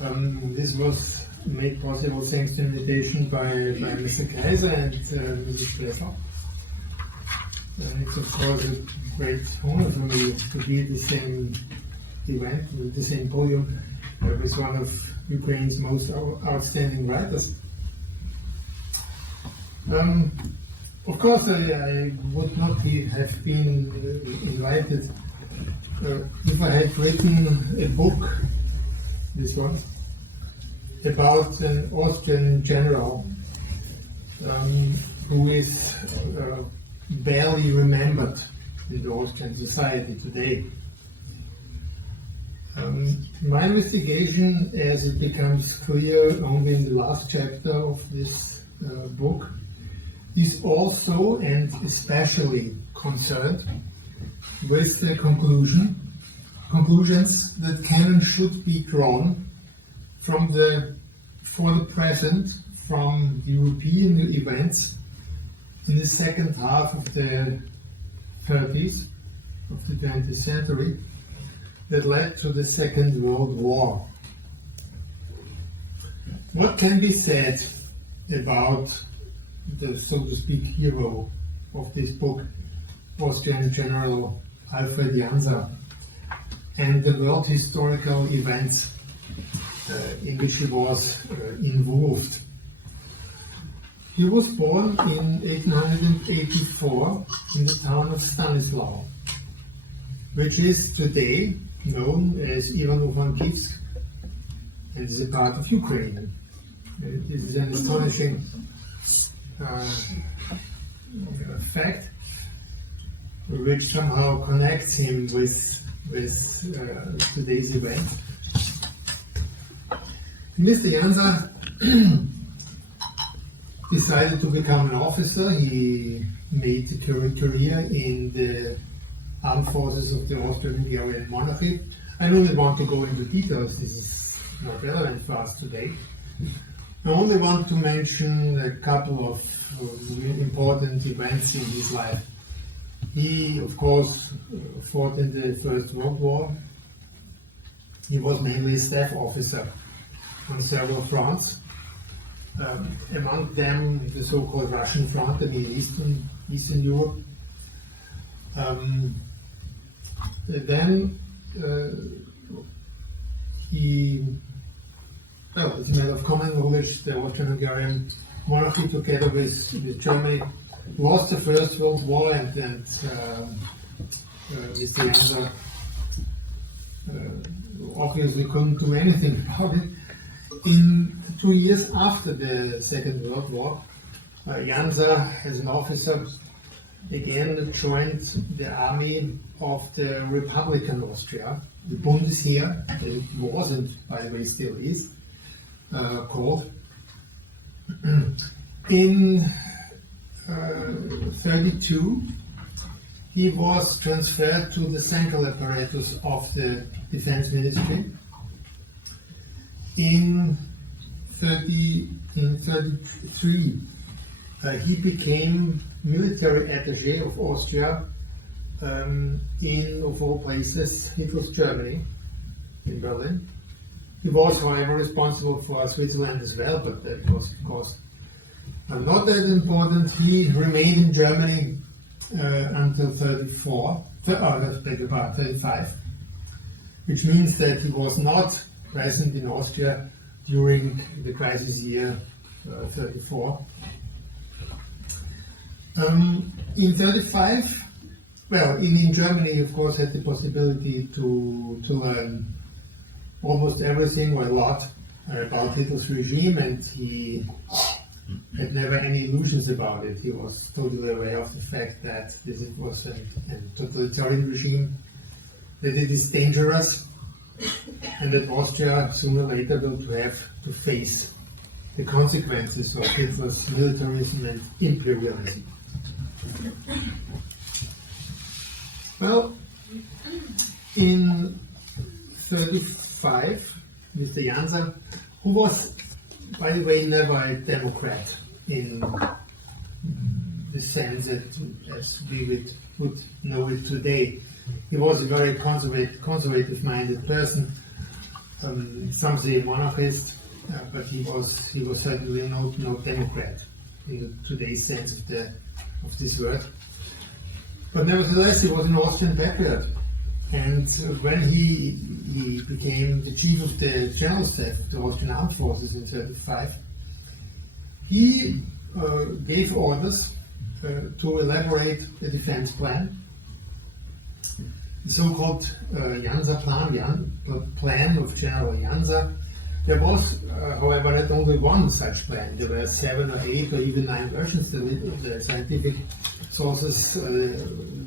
This was made possible thanks to invitation by Mr. Kaiser and Mrs. Blessel. It's of course a great honor for me to be at the same event, at the same podium with one of Ukraine's most outstanding writers. Of course, I would not have been invited if I had written a book, this one, about an Austrian general who is barely remembered in the Austrian society today. My investigation, as it becomes clear only in the last chapter of this book, is also and especially concerned with the conclusions that can and should be drawn for the present from the European events in the second half of the 30s of the 20th century that led to the Second World War. What can be said about the, so to speak, hero of this book, Austrian General Alfred Jansa, and the world historical events in which he was involved? He was born in 1884 in the town of Stanislav, which is today known as Ivano-Frankivsk and is a part of Ukraine. This is an astonishing fact which somehow connects him with today's event. Mr. Jansa decided to become an officer. He made a career in the armed forces of the Austrian-Hungarian monarchy. I don't want to go into details, this is not relevant for us today. I only want to mention a couple of important events in his life. He, of course, fought in the First World War. He was mainly a staff officer on several fronts. Among them, the so-called Russian front, the Middle Eastern Europe. Then as a matter of common knowledge, the Austrian-Hungarian monarchy, together with Germany, lost the First World War, and Mr. Jansa obviously couldn't do anything about it. In 2 years after the Second World War, Jansa, as an officer, again joined the army of the Republican Austria, the Bundesheer, that it was, and by the way still is, called. In 1932, he was transferred to the central apparatus of the Defense Ministry. In 1933, he became military attaché of Austria in, of all places, Hitler's Germany, in Berlin. He was, however, responsible for Switzerland as well, but that was, of course, not that important. He remained in Germany until 1935, which means that he was not present in Austria during the crisis year 1934. In 1935, in Germany, of course, had the possibility to learn almost everything, or a lot, about Hitler's regime, and he had never any illusions about it. He was totally aware of the fact that this was a totalitarian regime, that it is dangerous, and that Austria sooner or later will have to face the consequences of Hitler's militarism and imperialism. Well, in 1935, Mr. Jansa, who was, by the way, never a Democrat in the sense that as we would know it today. He was a very conservative-minded person. Some say monarchist, but he was certainly no Democrat in today's sense of this word. But nevertheless, he was an Austrian patriot. And when he became the chief of the general staff of the Austrian Armed Forces in 1935, he gave orders to elaborate a defense plan, the so-called Jansa-Plan, plan of General Jansa. There was, however, not only one such plan. There were 7 or 8 or even 9 versions. The scientific sources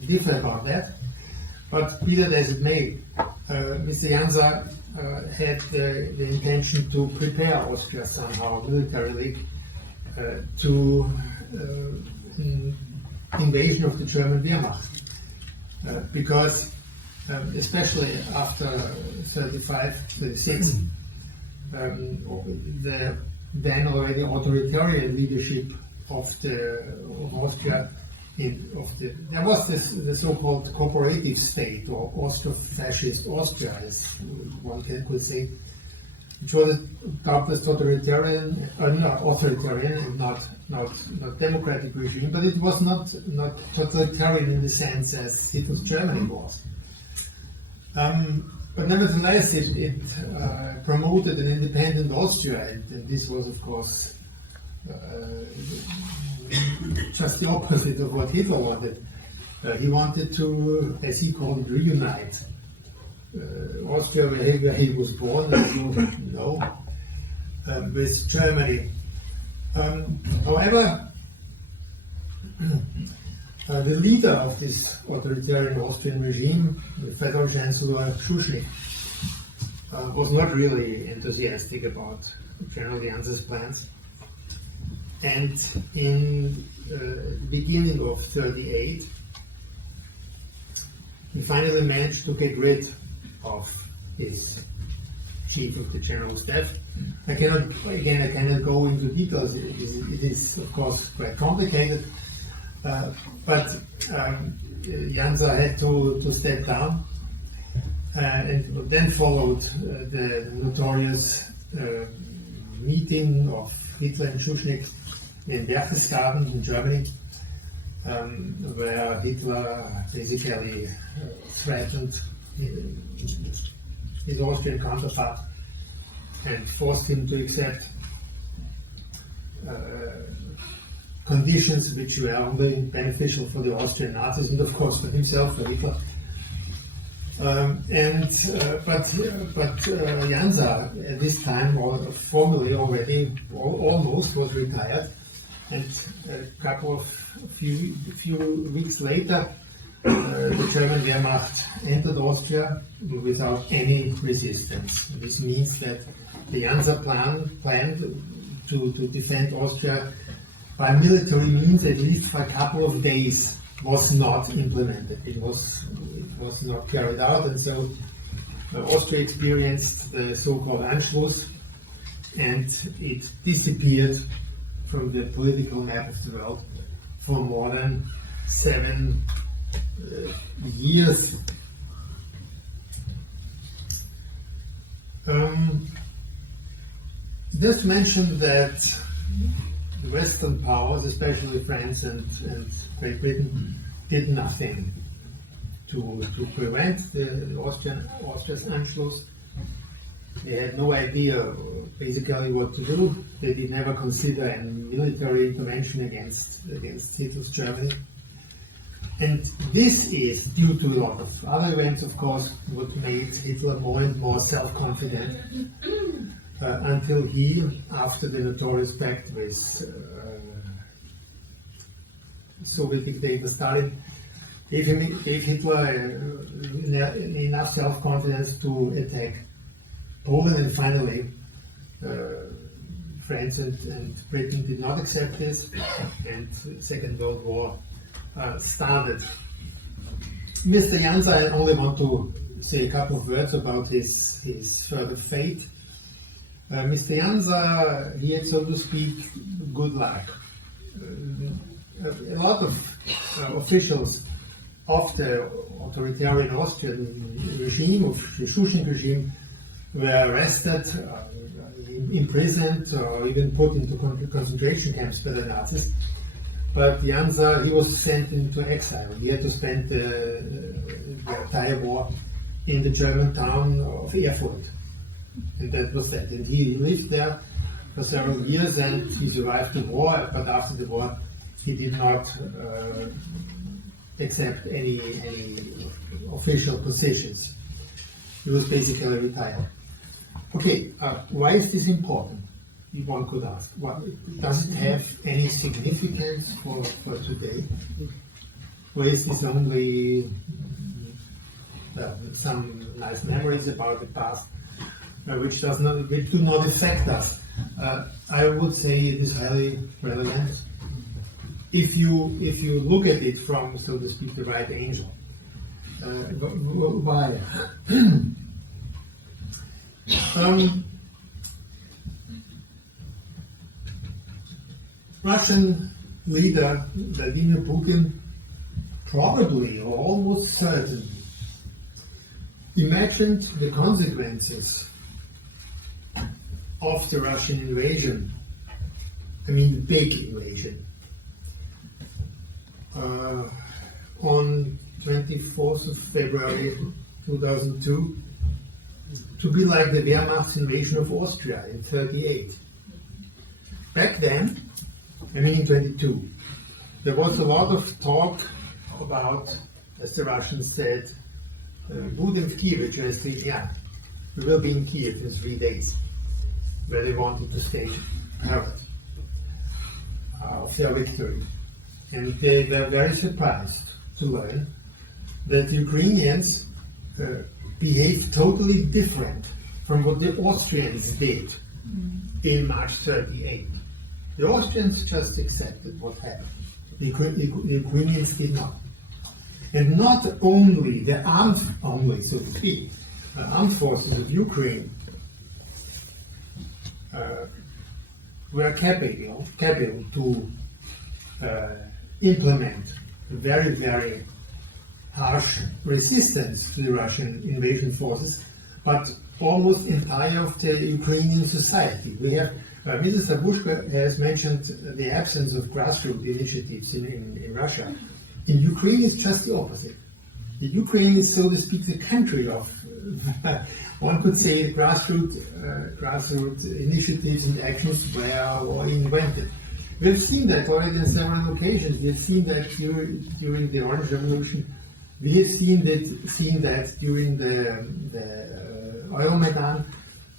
differ about that. But be that as it may, Mr. Jansa had the intention to prepare Austria somehow militarily to invasion of the German Wehrmacht. Because especially after 1935, 1936, the then already authoritarian leadership of Austria, there was the so-called cooperative state, or Austro-fascist Austria, as one could say, which was doubtless authoritarian and not democratic regime, but it was not totalitarian in the sense as Hitler's Germany was. But nevertheless, it promoted an independent Austria, and this was, of course, just the opposite of what Hitler wanted. He wanted to, as he called it, reunite Austria, where he was born, as you know, with Germany. However, The leader of this authoritarian Austrian regime, the Federal Chancellor Schuschnigg, was not really enthusiastic about General Jansa's plans. And in the beginning of 1938, he finally managed to get rid of his chief of the general staff. I cannot go into details. It is of course quite complicated, but Jansa had to step down, and then followed the notorious meeting of Hitler and Schuschnigg in Berchtesgaden in Germany, where Hitler basically threatened his Austrian counterpart and forced him to accept conditions which were only beneficial for the Austrian Nazis and of course for himself, for Hitler. But Jansa at this time, or formally already, almost was retired, and a few weeks later, the German Wehrmacht entered Austria without any resistance. This means that the Jansa-Plan planned to defend Austria by military means, at least for a couple of days, was not implemented. It was not carried out, and so Austria experienced the so-called Anschluss, and it disappeared from the political map of the world for more than 7 years. Just mentioned that the Western powers, especially France and Great Britain, did nothing to prevent Austria's Anschluss. They had no idea basically what to do. They did never consider a military intervention against Hitler's Germany. And this is due to a lot of other events, of course, what made Hitler more and more self-confident until he, after the notorious pact with Soviet dictator Stalin, gave Hitler enough self-confidence to attack Poland, and finally France and Britain did not accept this, and the Second World War started. Mr. Jansa, I only want to say a couple of words about his further fate. Mr. Jansa, he had, so to speak, good luck. A lot of officials of the authoritarian Austrian regime, of the Schuschnigg regime, were arrested, imprisoned, or even put into concentration camps by the Nazis. But Jansa, he was sent into exile. He had to spend the entire war in the German town of Erfurt. And that was that. And he lived there for several years, and he survived the war, but after the war he did not accept any official positions. He was basically retired. Okay, why is this important? One could ask. Does it have any significance for today? Or is this only some nice memories about the past, which do not affect us? I would say it is highly relevant. If you look at it from, so to speak, the right angle. Why? Russian leader Vladimir Putin probably, or almost certainly, imagined the consequences of the Russian invasion, I mean the big invasion, on 24th of February 2002, to be like the Wehrmacht's invasion of Austria in 1938. Back then, I mean in 1922, there was a lot of talk about, as the Russians said, Budem v Kiev, we will be in Kiev in 3 days, where they wanted to stage parade of their victory. and they were very surprised to learn that Ukrainians behaved totally different from what the Austrians did in March 38. The Austrians just accepted what happened. The Ukrainians did not. And not only the armed, so to speak, armed forces of Ukraine were capable to implement very, very harsh resistance to the Russian invasion forces, but almost entire of the Ukrainian society. We have, Mrs. Sabuschko has mentioned the absence of grassroots initiatives in Russia. In Ukraine, it's just the opposite. The Ukraine is, so to speak, the country of, one could say, grassroots initiatives and actions were invented. We've seen that already on several occasions. We've seen that during the Orange Revolution. We have seen that during the Euromaidan,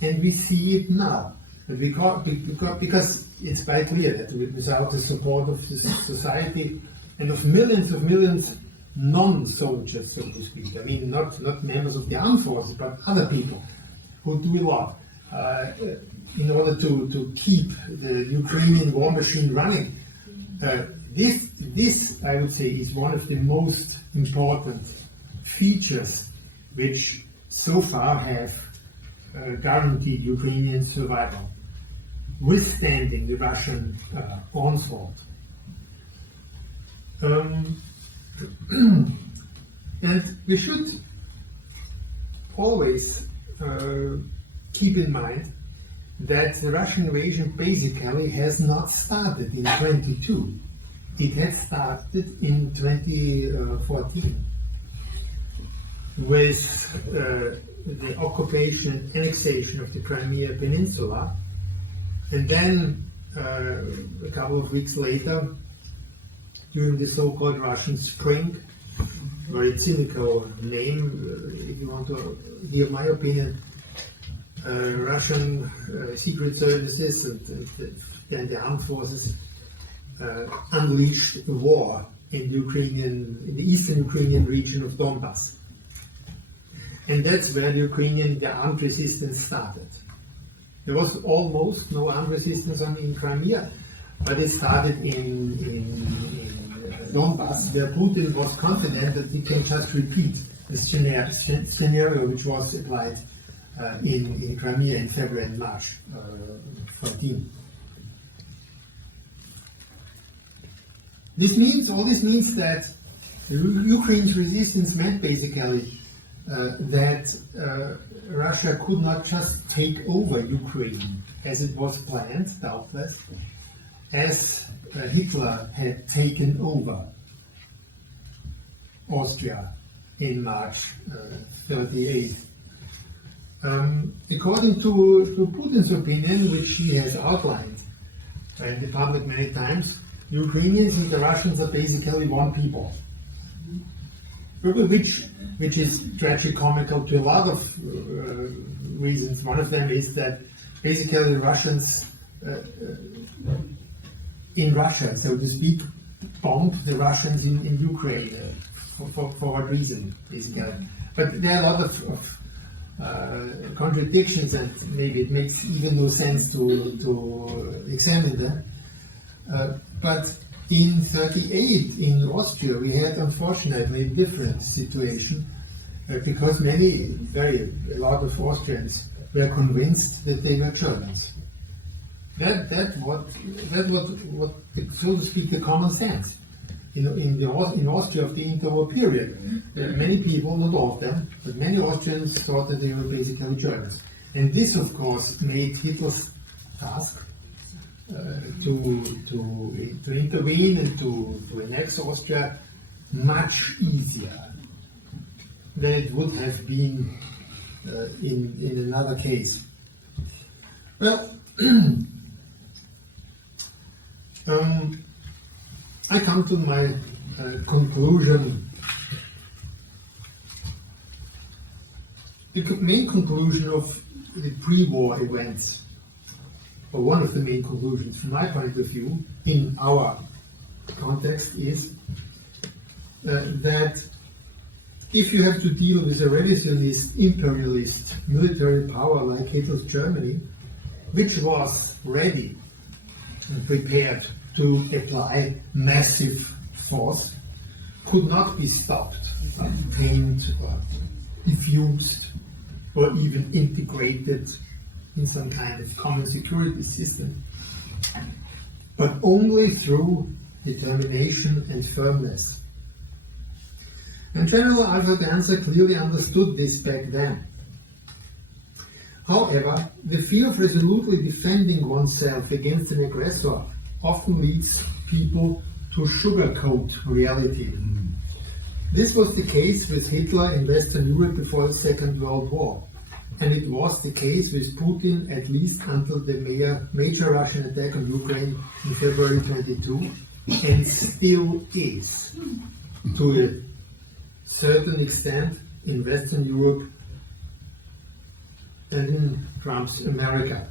and we see it now. Because it's quite clear that without the support of the society and of millions non-soldiers, so to speak, I mean not members of the armed forces, but other people who do a lot in order to keep the Ukrainian war machine running. This, I would say, is one of the most important features which so far have guaranteed Ukrainian survival, withstanding the Russian onslaught. And we should always keep in mind that the Russian invasion basically has not started in 22. It had started in 2014 with the occupation and annexation of the Crimea Peninsula, and then a couple of weeks later, during the so-called Russian Spring, very cynical name, if you want to hear my opinion, Russian secret services and the armed forces unleashed a war in the eastern Ukrainian region of Donbass. And that's where the armed resistance started. There was almost no armed resistance in Crimea, but it started in Donbass, where Putin was confident that he can just repeat the scenario which was applied in Crimea in February and March 14. All this means that Ukraine's resistance meant basically that Russia could not just take over Ukraine as it was planned, doubtless, as Hitler had taken over Austria in March 38. According to Putin's opinion, which he has outlined in the public many times, Ukrainians and the Russians are basically one people, which is tragicomical to a lot of reasons. One of them is that basically the Russians in Russia, so to speak, bombed the Russians in Ukraine. For what reason, basically? But there are a lot of contradictions, and maybe it makes even no sense to examine them. But in 38 in Austria, we had unfortunately a different situation because a lot of Austrians were convinced that they were Germans. That what so to speak, the common sense. In Austria of the interwar period, many people, not all of them, but many Austrians thought that they were basically Germans. And this, of course, made Hitler's task to intervene and to annex Austria much easier than it would have been in another case. Well, I come to my conclusion. The main conclusion of the pre-war events, or one of the main conclusions from my point of view, in our context is that if you have to deal with a revisionist, imperialist military power like Hitler's Germany, which was ready and prepared to apply massive force, could not be stopped, tamed, or diffused, or even integrated in some kind of common security system, but only through determination and firmness. And General Alfred Jansa clearly understood this back then. However, the fear of resolutely defending oneself against an aggressor often leads people to sugarcoat reality. This was the case with Hitler in Western Europe before the Second World War. And it was the case with Putin at least until the major Russian attack on Ukraine in February 22, and still is, to a certain extent, in Western Europe and in Trump's America.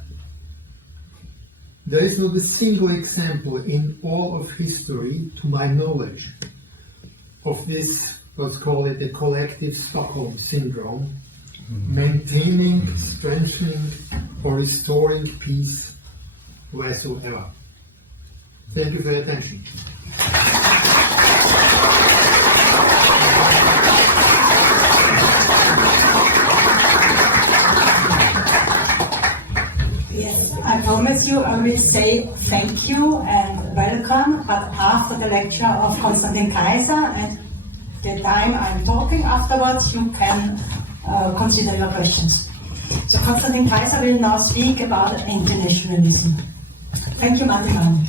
There is not a single example in all of history, to my knowledge, of this, let's call it the collective Stockholm syndrome, maintaining, strengthening, or restoring peace wheresoever. Thank you for your attention. Yes, I promise you I will say thank you and welcome, but after the lecture of Konstantin Kaiser and the time I'm talking afterwards, you can consider your questions. So Konstantin Kaiser will now speak about anti-nationalism. Thank you, Martin Malek.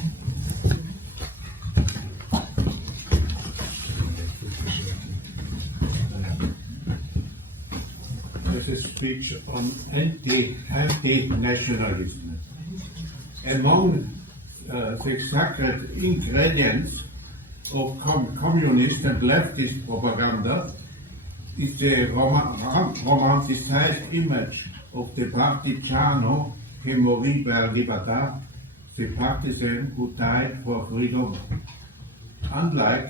This is a speech on anti-nationalism. Among the sacred ingredients of communist and leftist propaganda is the romanticized image of the partigiano che morì per libertà, the partisan who died for freedom. Unlike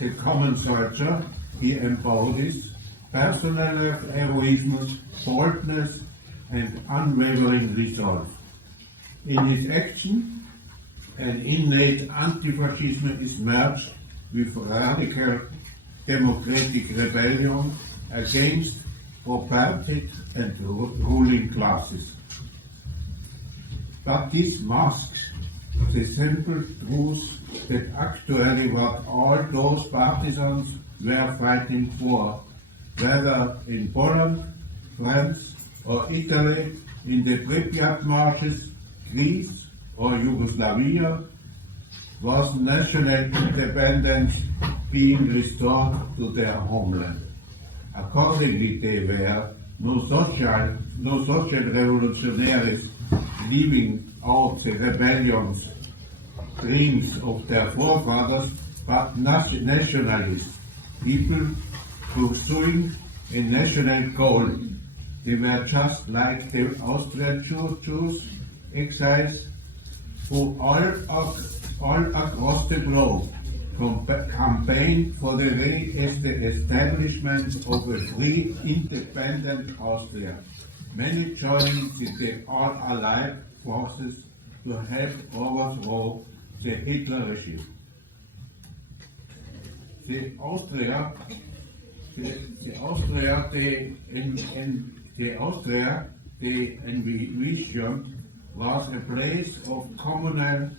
the common soldier, he embodies personal heroism, boldness, and unwavering resolve. In his action, an innate anti-fascism is merged with radical democratic rebellion against property and ruling classes. But this masks the simple truth that actually what all those partisans were fighting for, whether in Poland, France, or Italy, in the Pripyat marshes, Greece, or Yugoslavia, was national independence being restored to their homeland. Accordingly, they were no social revolutionaries leaving out the rebellions, dreams of their forefathers, but nationalists, people pursuing a national goal. They were just like the Austrian Jews, exiles, who all across the globe campaigned for the establishment of a free, independent Austria. Many joined the all-allied forces to help overthrow the Hitler regime. The Austria, the envisioned was a place of communal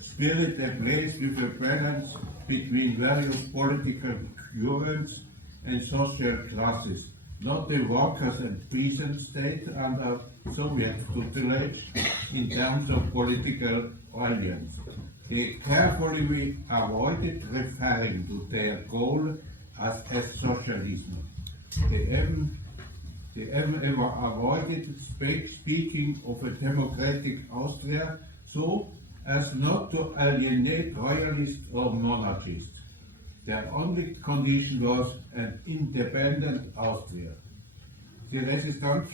spirit, a place with a balance between various political currents and social classes, not the workers and peasant state under Soviet tutelage in terms of political alliance. They carefully avoided referring to their goal as socialism. They even avoided speaking of a democratic Austria so as not to alienate royalists or monarchists. Their only condition was an independent Austria. The resistance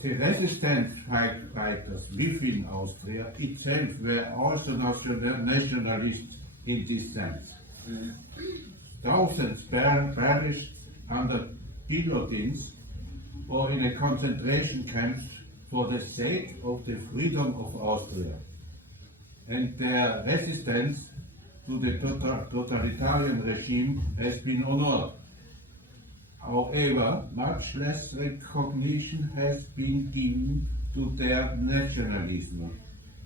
The resistance fighters within Austria itself were also nationalists in this sense. Thousands perished under guillotines or in a concentration camps for the sake of the freedom of Austria. And their resistance to the totalitarian regime has been honored. However, much less recognition has been given to their nationalism,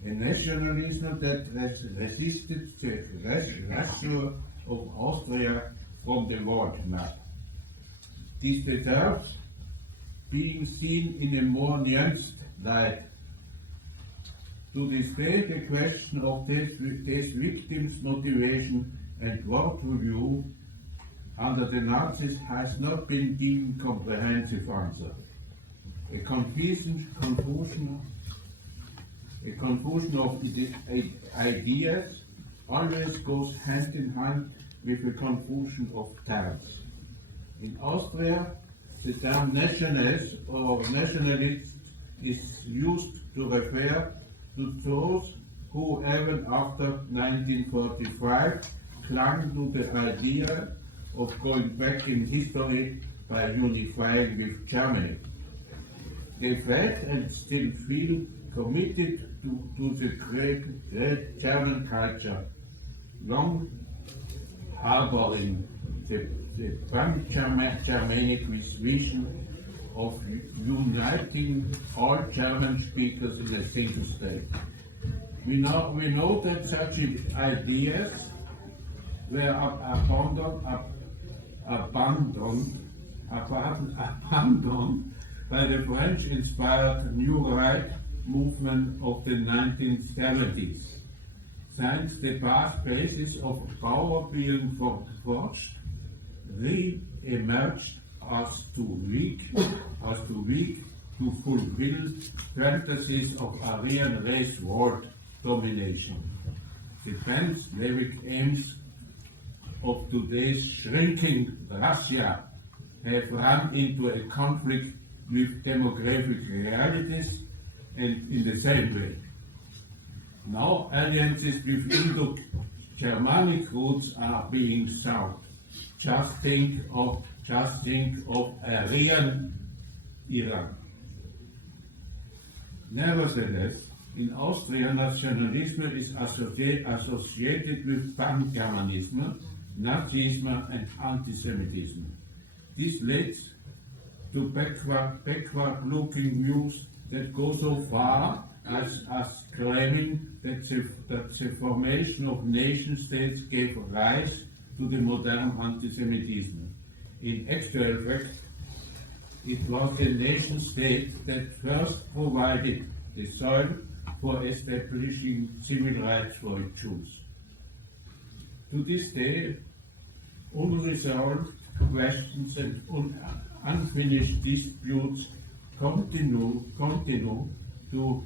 a nationalism that has resisted the erasure of Austria from the world map. This deserves being seen in a more nuanced light. To this day, the question of these victims' motivation and worldview under the Nazis has not been given comprehensive answer. A confusion of ideas always goes hand in hand with a confusion of terms. In Austria, the term nationalist or nationalist is used to refer to those who even after 1945 clung to the idea of going back in history by unifying with Germany. They felt and still feel committed to the great German culture, long harboring the Pan-Germanic vision of uniting all German speakers in a single state. We know that such ideas were abandoned by the French-inspired New Right movement of the 1970s. Since the past basis of power being forged, re-emerged as too weak to fulfill fantasies of Aryan race world domination. The Pan-Slavic aims of today's shrinking Russia have run into a conflict with demographic realities and in the same way. Now alliances with Indo-Germanic roots are being sought. Just think of Aryan Iran. Nevertheless, in Austria, nationalism is associated with Pan-Germanism, Nazism and Anti-Semitism. This leads to backward-looking views that go so far as claiming that the formation of nation-states gave rise to the modern anti-Semitism. In actual fact, it was the nation-state that first provided the soil for establishing civil rights for its Jews. To this day, unresolved questions and unfinished disputes continue to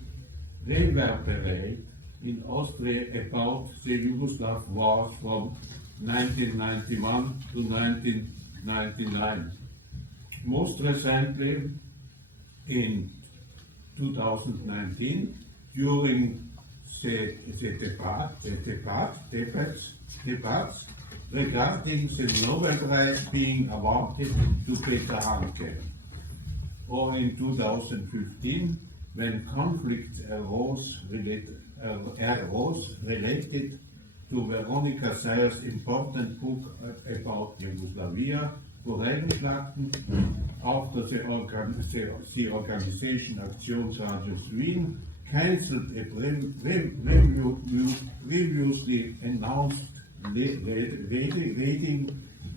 reverberate in Austria about the Yugoslav wars from 1991 to 1999. Most recently, in 2019, during the debates regarding the Nobel Prize being awarded to Peter Handke, or in 2015, when conflicts arose related to Veronica Sayer's important book about Yugoslavia, Forellenschlachten, after the organization Aktionsradius Wien cancelled a previously announced reading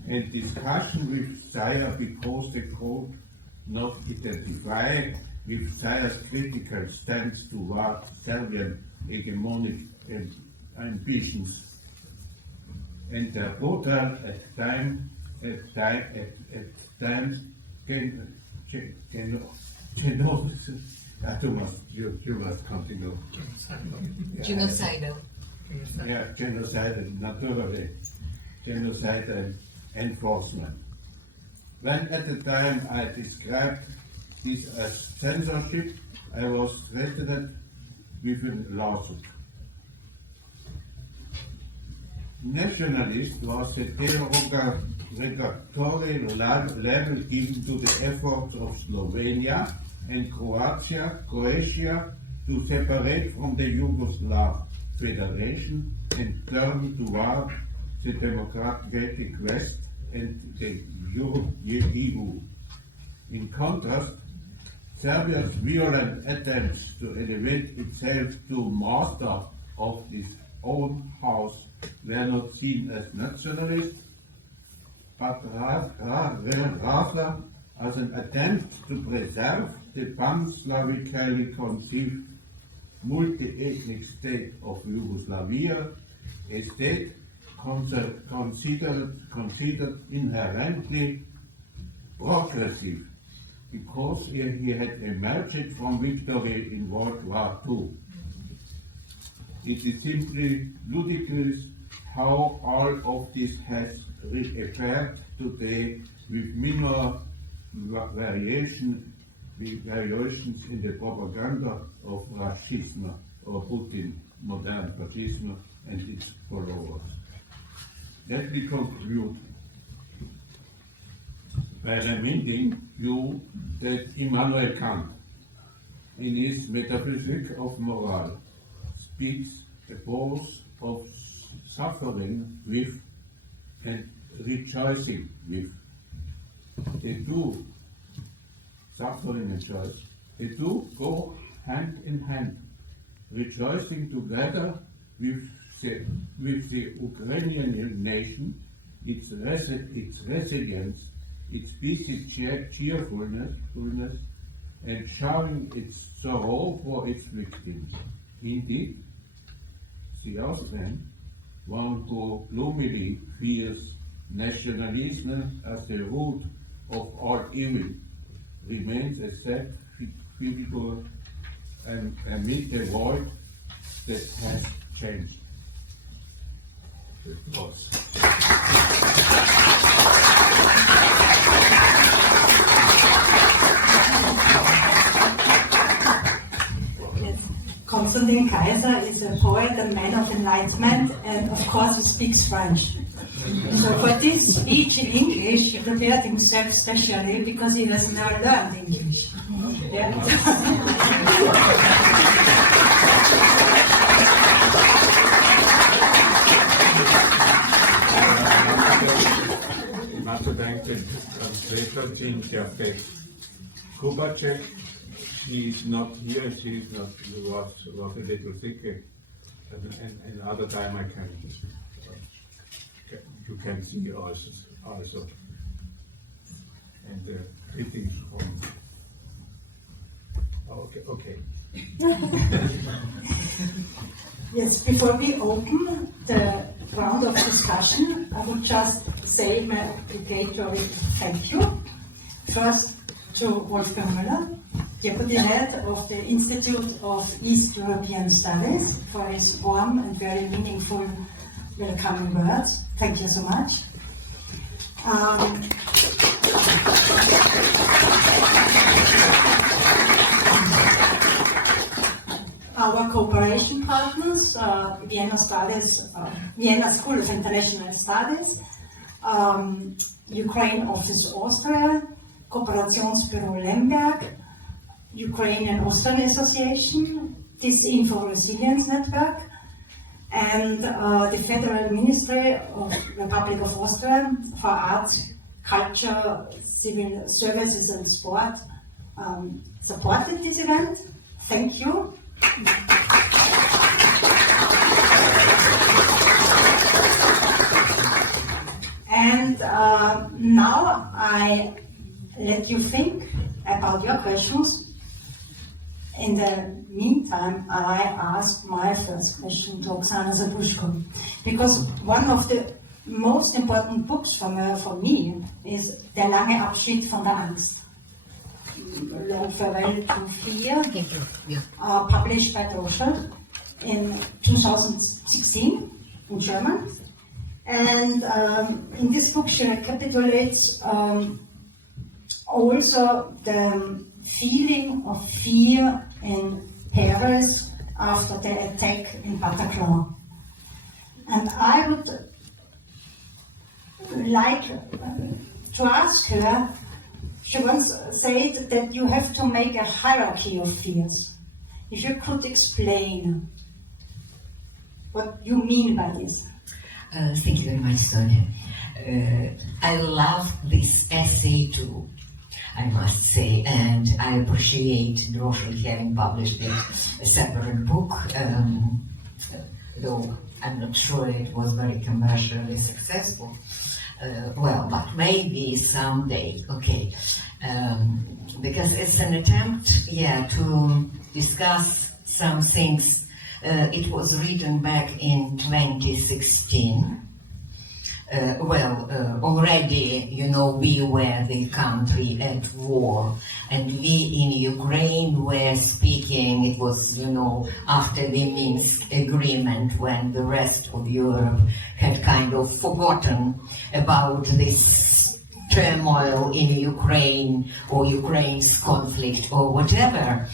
and discussion with Sayer because they could not identify with Sayer's critical stance toward Serbian hegemonic ambitions, and their brutal at times you must continue. Genocidal. Yeah, genocidal, naturally. Genocidal enforcement. When at the time I described this as censorship, I was threatened with a lawsuit. Nationalist was a derogatory label given to the efforts of Slovenia and Croatia to separate from the Yugoslav Federation and turn toward the democratic West and the EU. In contrast, Serbia's violent attempts to elevate itself to master of its own house were not seen as nationalist, but rather as an attempt to preserve the pan-Slavically conceived multi-ethnic state of Yugoslavia, a state considered inherently progressive because he had emerged from victory in World War II. It is simply ludicrous how all of this has appeared today with minor variations in the propaganda of fascism or Putin, modern fascism and its followers. Let me conclude by reminding you that Immanuel Kant, in his Metaphysics of Morale, speaks both of suffering with and rejoicing with. The two, suffering and choice, the two go hand in hand, rejoicing together with the Ukrainian nation, its resilience, its peace, cheerfulness, and showing its sorrow for its victims. Indeed, the Austrian, one who gloomily fears nationalism as the root of all evil, remains a sad figure and amid the void that has changed. Konstantin Kaiser is a poet, a man of enlightenment, and of course he speaks French. So for this speech in English, he prepared himself specially because he has now learned English. Yeah. Imate danke translator Cinzia Kubacek. She is not here, she is not, was a little sick, and another time I can, you can see also, and the greetings from, okay. Yes, before we open the round of discussion, I would just say my obligatory thank you. First to Wolfgang Mueller, Deputy Head of the Institute of East European Studies, for his warm and very meaningful welcoming words. Thank you so much. Our cooperation partners, Vienna School of International Studies, Ukraine Office Austria, Kooperationsbüro Lemberg, Ukrainian Austrian Association, Disinfo Resilience Network, and the Federal Ministry of Republic of Austria for Arts, Culture, Civil Services and Sport supported this event. Thank you. And now I let you think about your questions. In the meantime, I ask my first question to Oksana Sabuschko, because one of the most important books for me is Der lange Abschied von der Angst. Long Farewell to Fear, published by Droschel in 2016 in German. And in this book she recapitulates also the feeling of fear in Paris after the attack in Bataclan. And I would like to ask her, she once said that you have to make a hierarchy of fears. If you could explain what you mean by this. Thank you very much, Sonia. I love this essay too, I must say, and I appreciate Droschel having published it, a separate book, though I'm not sure it was very commercially successful. Well, but maybe someday, okay. Because it's an attempt, to discuss some things. It was written back in 2016. Already, we were the country at war, and we in Ukraine were speaking, it was, after the Minsk agreement, when the rest of Europe had kind of forgotten about this turmoil in Ukraine, or Ukraine's conflict, or whatever.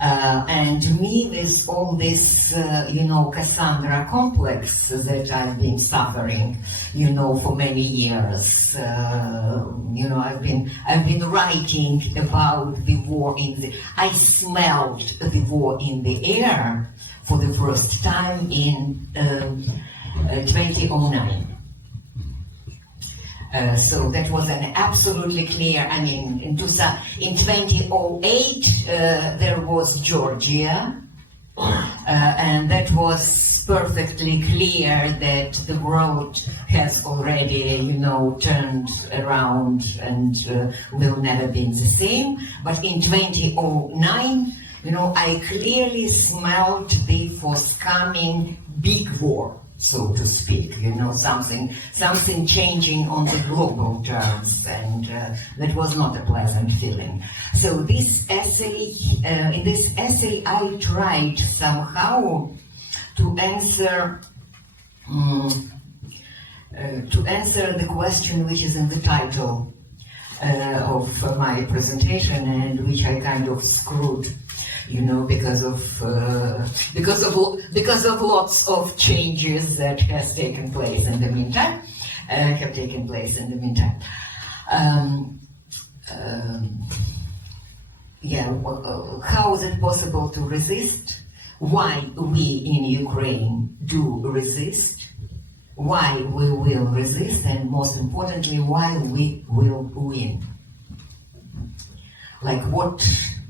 And to me, there's all this, Cassandra complex that I've been suffering, for many years. I've been writing about the war I smelled the war in the air for the first time in 2009. So that was an absolutely clear, in 2008 there was Georgia, and that was perfectly clear that the world has already, turned around and will never be the same. But in 2009, I clearly smelled the forthcoming big war, so to speak, something changing on the global terms, and that was not a pleasant feeling. So this essay, in this essay, I tried somehow to answer the question which is in the title of my presentation, and which I kind of screwed. Because of lots of changes that has taken place in the meantime, how is it possible to resist? Why we in Ukraine do resist? Why we will resist, and most importantly, why we will win? Like what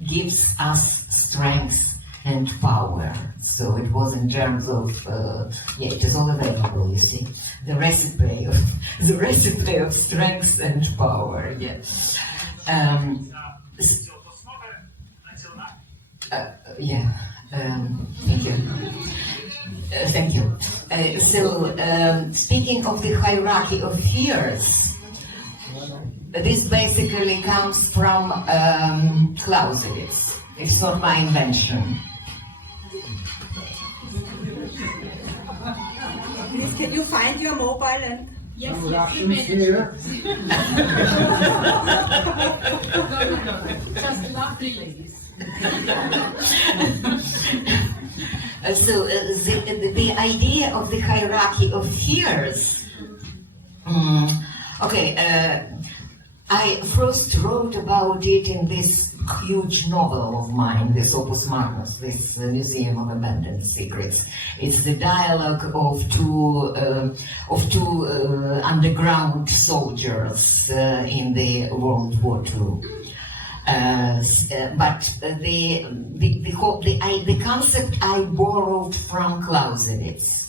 gives us strength and power. So it was in terms of, it is all available, you see, the recipe of strength and power. Thank you. Speaking of the hierarchy of fears, this basically comes from Clausewitz. It's not my invention. Please, can you find your mobile and... Yes, Russians here. Just lovely ladies. So the idea of the hierarchy of fears. I first wrote about it in this huge novel of mine, this Opus Magnus, this Museum of Abandoned Secrets. It's the dialogue of two underground soldiers in the World War II. But the concept I borrowed from Clausewitz.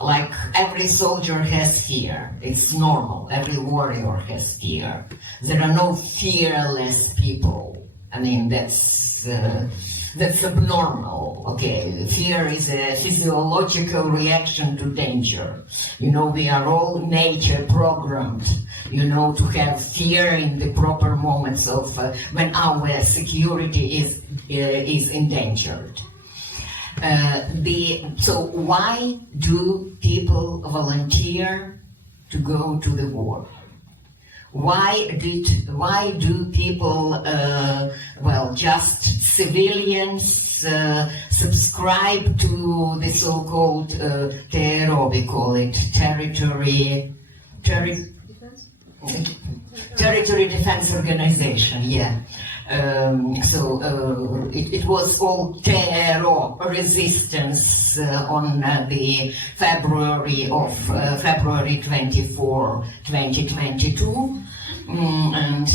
Like every soldier has fear. It's normal. Every warrior has fear. There are no fearless people. That's abnormal. Okay, fear is a physiological reaction to danger. We are all nature programmed, to have fear in the proper moments of when our security is endangered. So why do people volunteer to go to the war? why do people, just civilians subscribe to the so-called TRO, we call it, Territory Defense Organization, yeah. It was all terror resistance on the February 24, 2022. And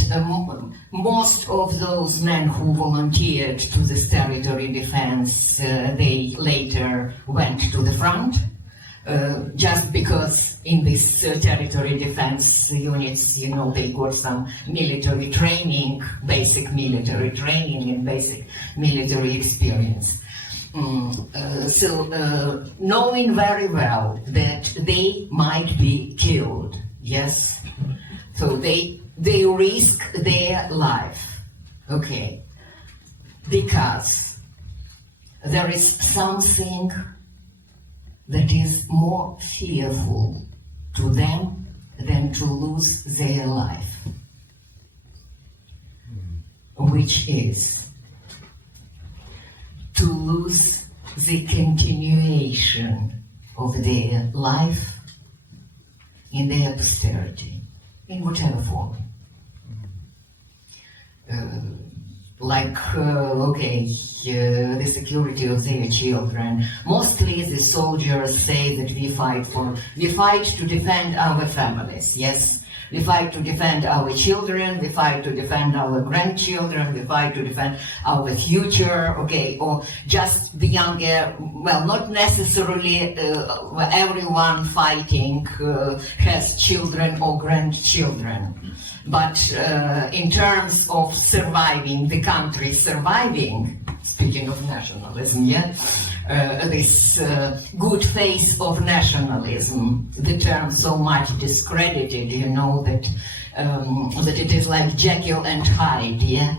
most of those men who volunteered to this territory defense, they later went to the front. Just because in these territory defense units, you know, they got some military training, basic military training and basic military experience. Knowing very well that they might be killed, yes, so they risk their life, okay, because there is something that is more fearful to them than to lose their life, which is to lose the continuation of their life in their posterity, in whatever form. The security of their children. Mostly the soldiers say that we fight to defend our families, yes. We fight to defend our children, we fight to defend our grandchildren, we fight to defend our future, okay, or just the younger, well, not necessarily everyone fighting has children or grandchildren. But in terms of surviving, the country surviving, speaking of nationalism, yeah, this good face of nationalism, the term so much discredited, you know, that it is like Jekyll and Hyde, yeah.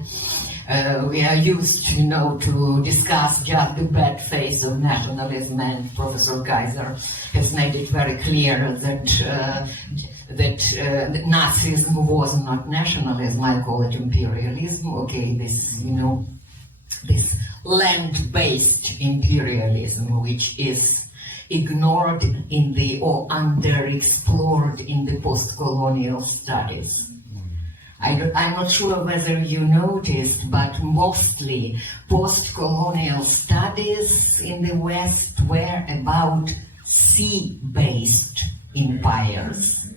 We are used, you know, to discuss just the bad face of nationalism, and Professor Kaiser has made it very clear that Nazism was not nationalism, I call it imperialism, okay, this, you know, this land-based imperialism, which is ignored in the, or underexplored in the post-colonial studies. I'm not sure whether you noticed, but mostly post-colonial studies in the West were about sea-based empires,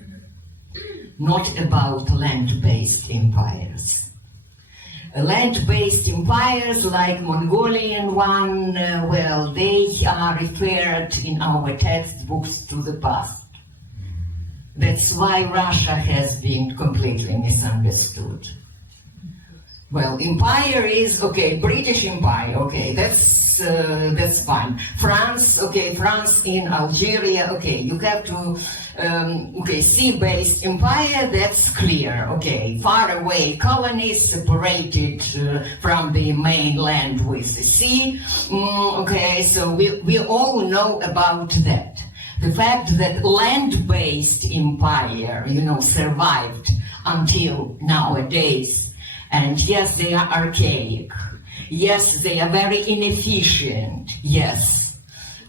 not about land-based empires. Land-based empires like Mongolian one, well, they are referred in our textbooks to the past. That's why Russia has been completely misunderstood. Well, empire is, okay, British Empire, okay, that's fine. France, okay, France in Algeria, okay, you have to, sea-based empire, that's clear, okay, far away colonies separated from the mainland with the sea, okay, so we all know about that. The fact that land-based empire, you know, survived until nowadays, and yes, they are archaic, yes, they are very inefficient, yes,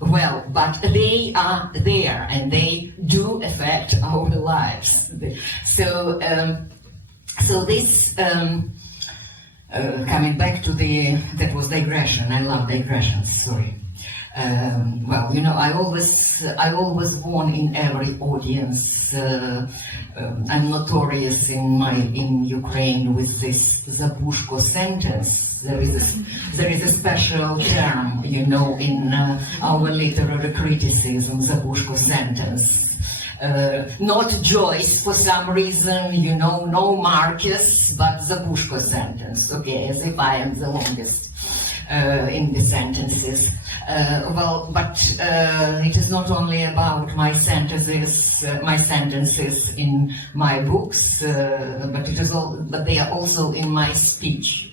well, but they are there and they do affect our lives. So, this, coming back to that was digression, I love digressions, sorry. Well, you know, I always warn in every audience. I'm notorious in Ukraine with this Zabuzhko sentence. There is a special term, you know, in our literary criticism, Zabuzhko sentence. Not Joyce for some reason, you know, no Marcus, but Zabuzhko sentence. Okay, as if I am the longest in the sentences. It is not only about my sentences in my books, but they are also in my speech.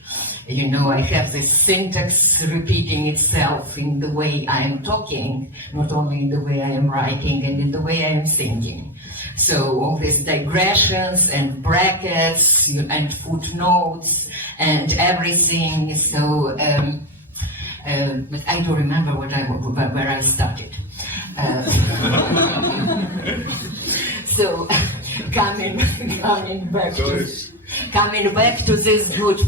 You know, I have this syntax repeating itself in the way I am talking, not only in the way I am writing and in the way I am thinking. So all these digressions and brackets and footnotes and everything. So, but I don't remember where I started. So coming back to this good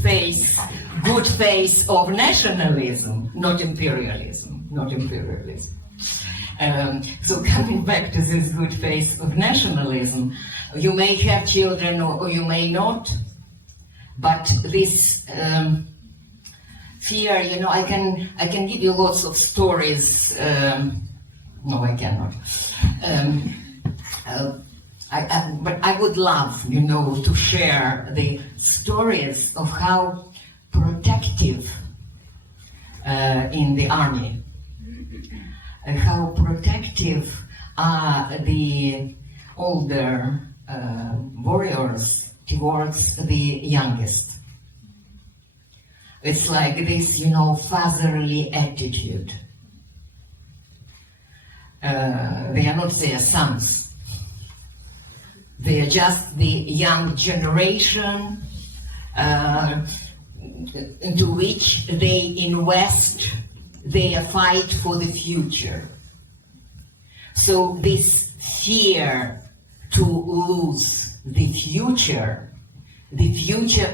face of nationalism, not imperialism. So coming back to this good face of nationalism, you may have children or you may not, but this fear, I can give you lots of stories. No, I cannot. But I would love, to share the stories of how protective in the army, how protective are the older warriors towards the youngest. It's like this, fatherly attitude. They are not their sons. They are just the young generation into which they invest their fight for the future. So this fear to lose the future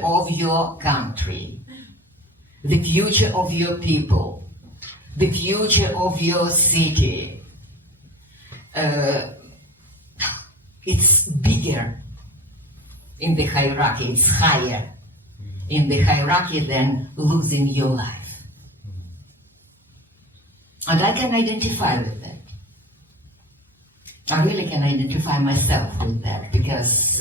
of your country, the future of your people, the future of your city, it's bigger in the hierarchy, it's higher in the hierarchy than losing your life. And I can identify with that. I really can identify myself with that because,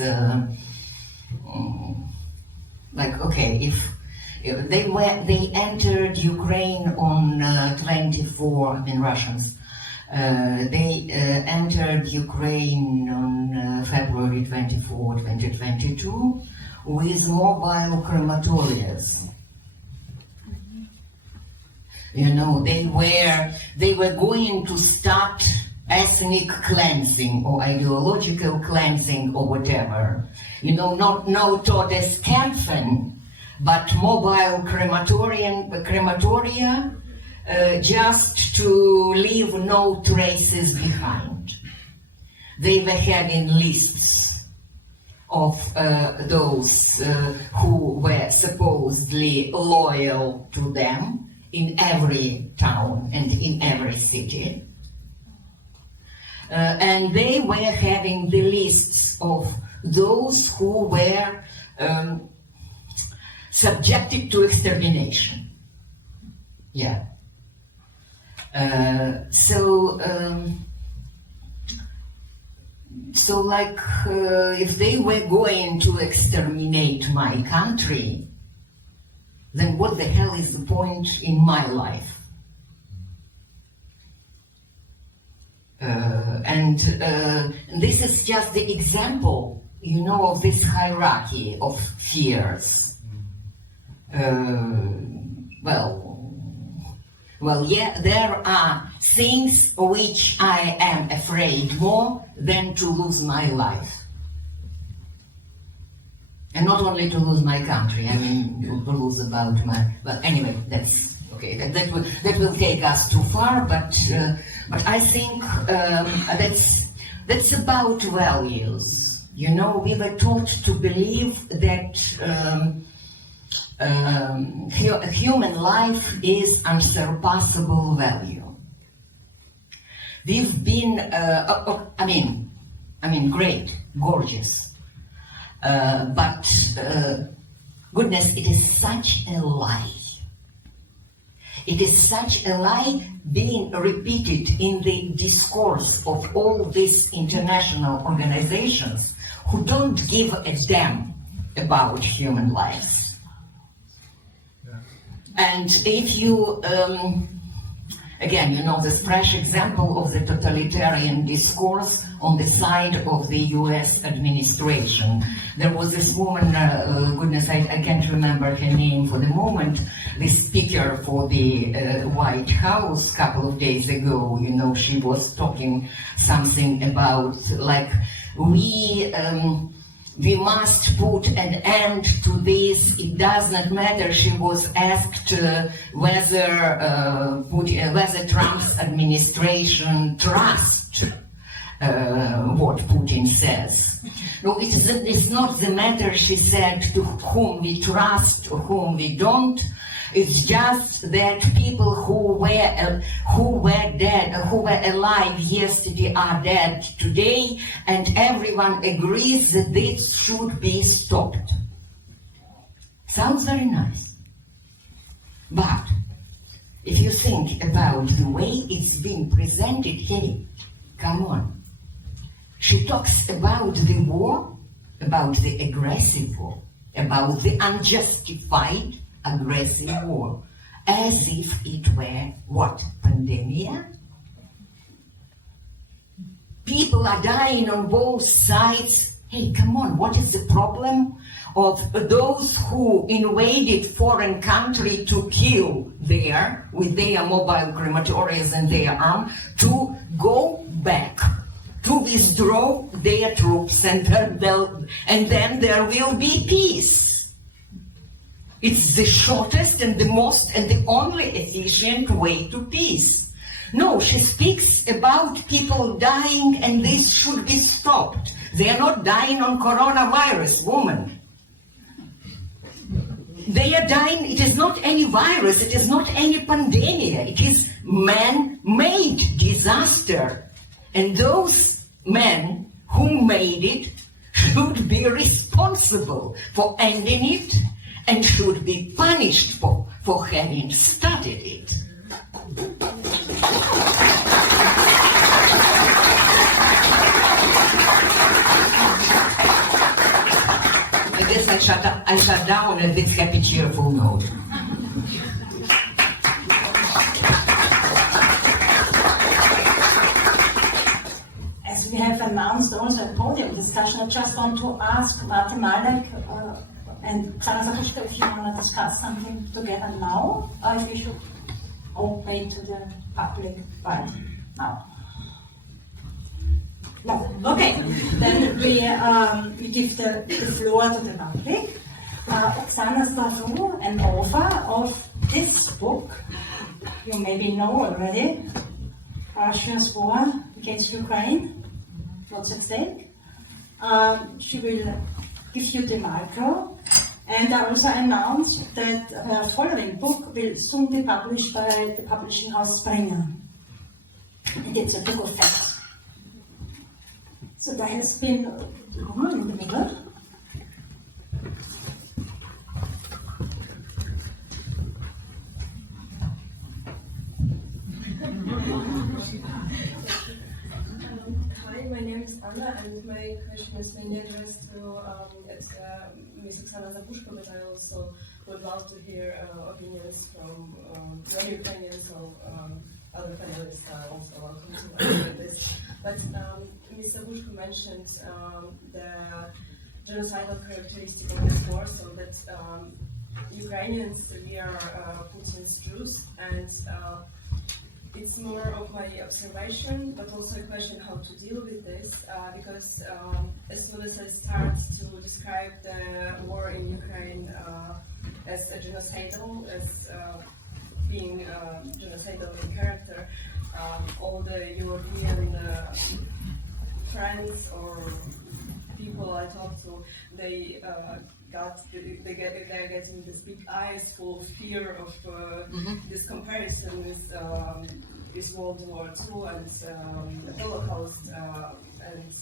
if they entered Ukraine on 24, Russians, they entered Ukraine on February 24, 2022 with mobile crematories. They were going to start ethnic cleansing or ideological cleansing or whatever. Not no Todeskämpfen, but mobile crematoria, just to leave no traces behind. They were having lists of those who were supposedly loyal to them in every town and in every city. And they were having the lists of those who were subjected to extermination. Yeah. If they were going to exterminate my country, then what the hell is the point in my life? And this is just the example, of this hierarchy of fears. There are things which I am afraid more than to lose my life. And not only to lose my country, to lose about my... Well, anyway, that's okay. That will take us too far, but I think that's about values. We were taught to believe that human life is unsurpassable value. We've been, great, gorgeous, but goodness, it is such a lie. It is such a lie being repeated in the discourse of all these international organizations who don't give a damn about human lives. And if you, this fresh example of the totalitarian discourse on the side of the US administration. There was this woman, I can't remember her name for the moment, the speaker for the White House a couple of days ago, she was talking something about we must put an end to this. It does not matter. She was asked whether Trump's administration trusts what Putin says. No, it's not the matter, she said, to whom we trust or whom we don't. It's just that people who were dead, who were alive yesterday are dead today, and everyone agrees that this should be stopped. Sounds very nice. But if you think about the way it's being presented, hey, come on. She talks about the war, about the aggressive war, about the unjustified aggressive war, as if it were what? Pandemia? People are dying on both sides. Hey, come on, what is the problem of those who invaded foreign country to kill there with their mobile crematoriums and their arm, to go back, to withdraw their troops, and then there will be peace. It's the shortest and the most and the only efficient way to peace. No, she speaks about people dying and this should be stopped. They are not dying on coronavirus, woman. They are dying, it is not any virus, it is not any pandemic, it is man-made disaster. And those men who made it should be responsible for ending it and should be punished for having started it. I guess I shut down at this happy, cheerful note. As we have announced also a podium discussion, I just want to ask Martin Malek and Oksana Sabuschko if you want to discuss something together now, or if we should open to the public right now. No, okay. Then we give the floor to the public. Oksana Sabuschko, an author of this book, you maybe know already, Russia's war against Ukraine, what's at stake. She will give you the micro. And I also announced that her following book will soon be published by the publishing house Springer. And it's a book of facts. So there has been room in the middle. Hi, my name is Anna, and my question is mainly addressed to Ms. Oksana Sabuschko, but I also would love to hear opinions from non-Ukrainians or other panelists are also welcome to argue this. But Ms. Sabuschko mentioned the genocidal characteristic of this war, so that Ukrainians, we are Putin's Jews, and it's more of my observation, but also a question how to deal with this, because as soon as I start to describe the war in Ukraine as a genocidal, as being genocidal in character, all the European friends or people I talk to, they're getting this big eyes full of fear of this comparison with World War II and the Holocaust, and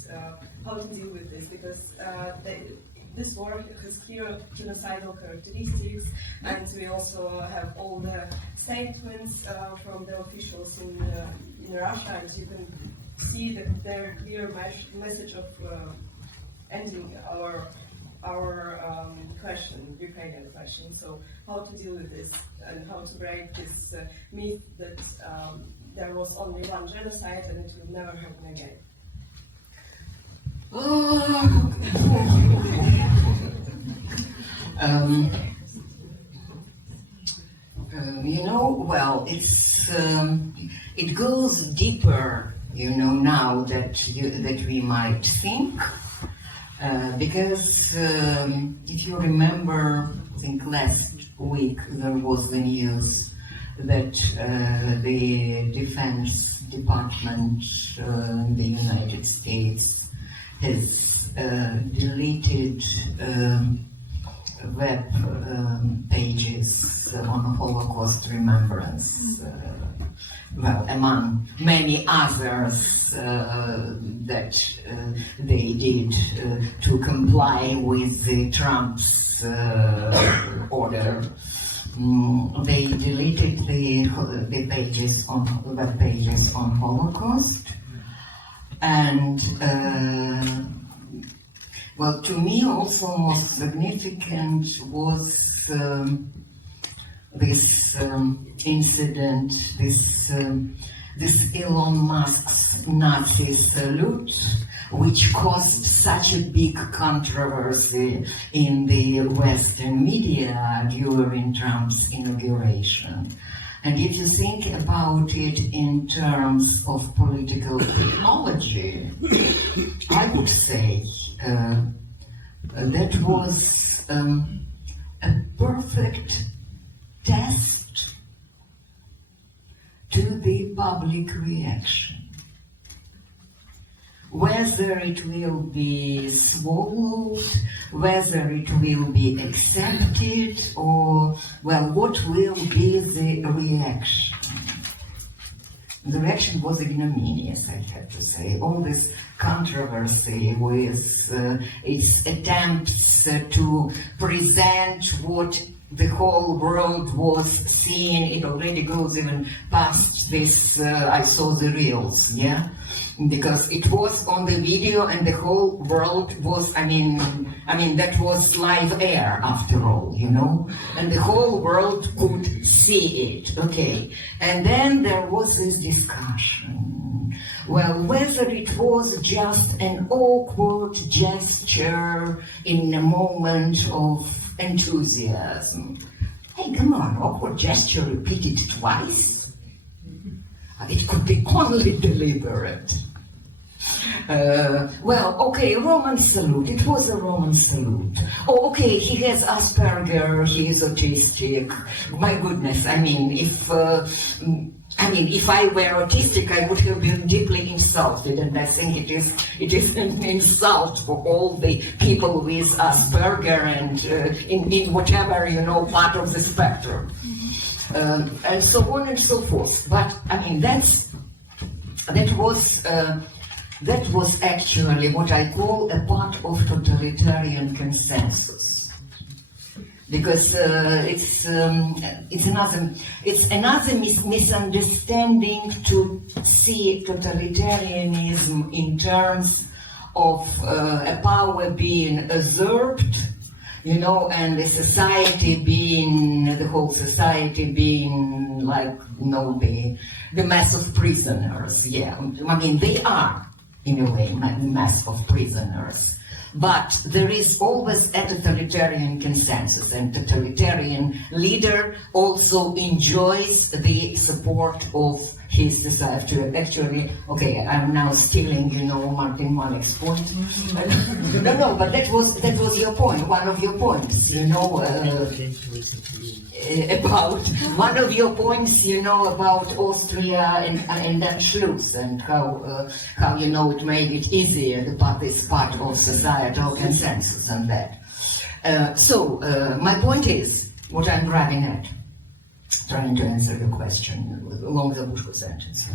how to deal with this, because this war has clear genocidal characteristics, and we also have all the statements from the officials in Russia, and you can see that their clear message of ending our question, Ukrainian question. So how to deal with this and how to break this myth that there was only one genocide and it will never happen again. Well, it goes deeper now that we might think. Because if you remember, I think last week there was the news that the Defense Department in the United States has deleted web pages on Holocaust remembrance. Well, among many others that they did to comply with the Trump's order. They deleted the web pages on Holocaust, and well, to me also most significant was this incident, this Elon Musk's Nazi salute, which caused such a big controversy in the Western media during Trump's inauguration. And if you think about it in terms of political technology, I would say that was a perfect test to the public reaction. Whether it will be swallowed, whether it will be accepted, or, well, what will be the reaction? The reaction was ignominious, I have to say. All this controversy with its attempts to present what the whole world was seeing, it already goes even past this, I saw the reels, yeah? Because it was on the video and the whole world was, I mean that was live air after all, and the whole world could see it, okay. And then there was this discussion, well, whether it was just an awkward gesture in a moment of enthusiasm. Hey, come on, awkward gesture repeated twice? It could be only deliberate. Well, okay, Roman salute. It was a Roman salute. Oh, okay, he has Asperger, he is autistic. My goodness, if I were autistic, I would have been deeply insulted, and I think it is an insult for all the people with Asperger and in whatever part of the spectrum, and so on and so forth. But that was actually what I call a part of totalitarian consensus. Because it's another misunderstanding to see totalitarianism in terms of a power being usurped, and the whole society being like, the mass of prisoners. Yeah, they are in a way the mass of prisoners. But there is always a totalitarian consensus, and totalitarian leader also enjoys the support of his society. Actually, okay, I'm now stealing, Martin Malek's point. No, but that was your point, one of your points, about one of your points, about Austria and Anschluss, and how it made it easier to put this part of societal consensus and that. So my point is, what I'm driving at, trying to answer your question along the Zabuzhko sentence.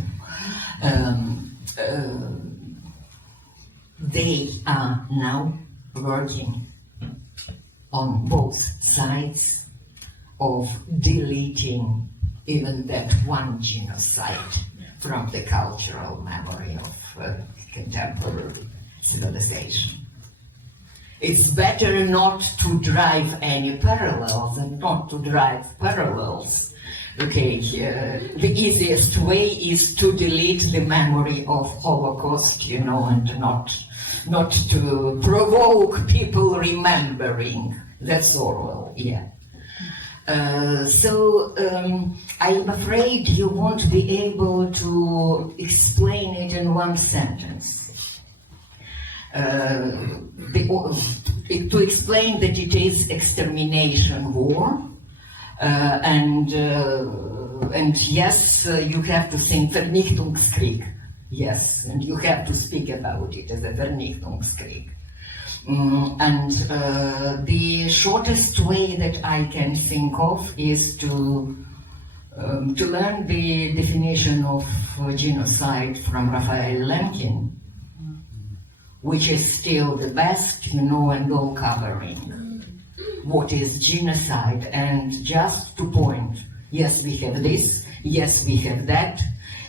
They are now working on both sides of deleting even that one genocide from the cultural memory of contemporary civilization. It's better not to drive any parallels than not to drive parallels. Okay, the easiest way is to delete the memory of Holocaust, and not to provoke people remembering. That's Orwell, yeah. I'm afraid you won't be able to explain it in one sentence. To explain that it is extermination war, and yes, you have to think Vernichtungskrieg. Yes, and you have to speak about it as a Vernichtungskrieg. The shortest way that I can think of is to learn the definition of genocide from Raphael Lemkin, which is still the best, and all covering what is genocide. And just to point, yes, we have this, yes, we have that.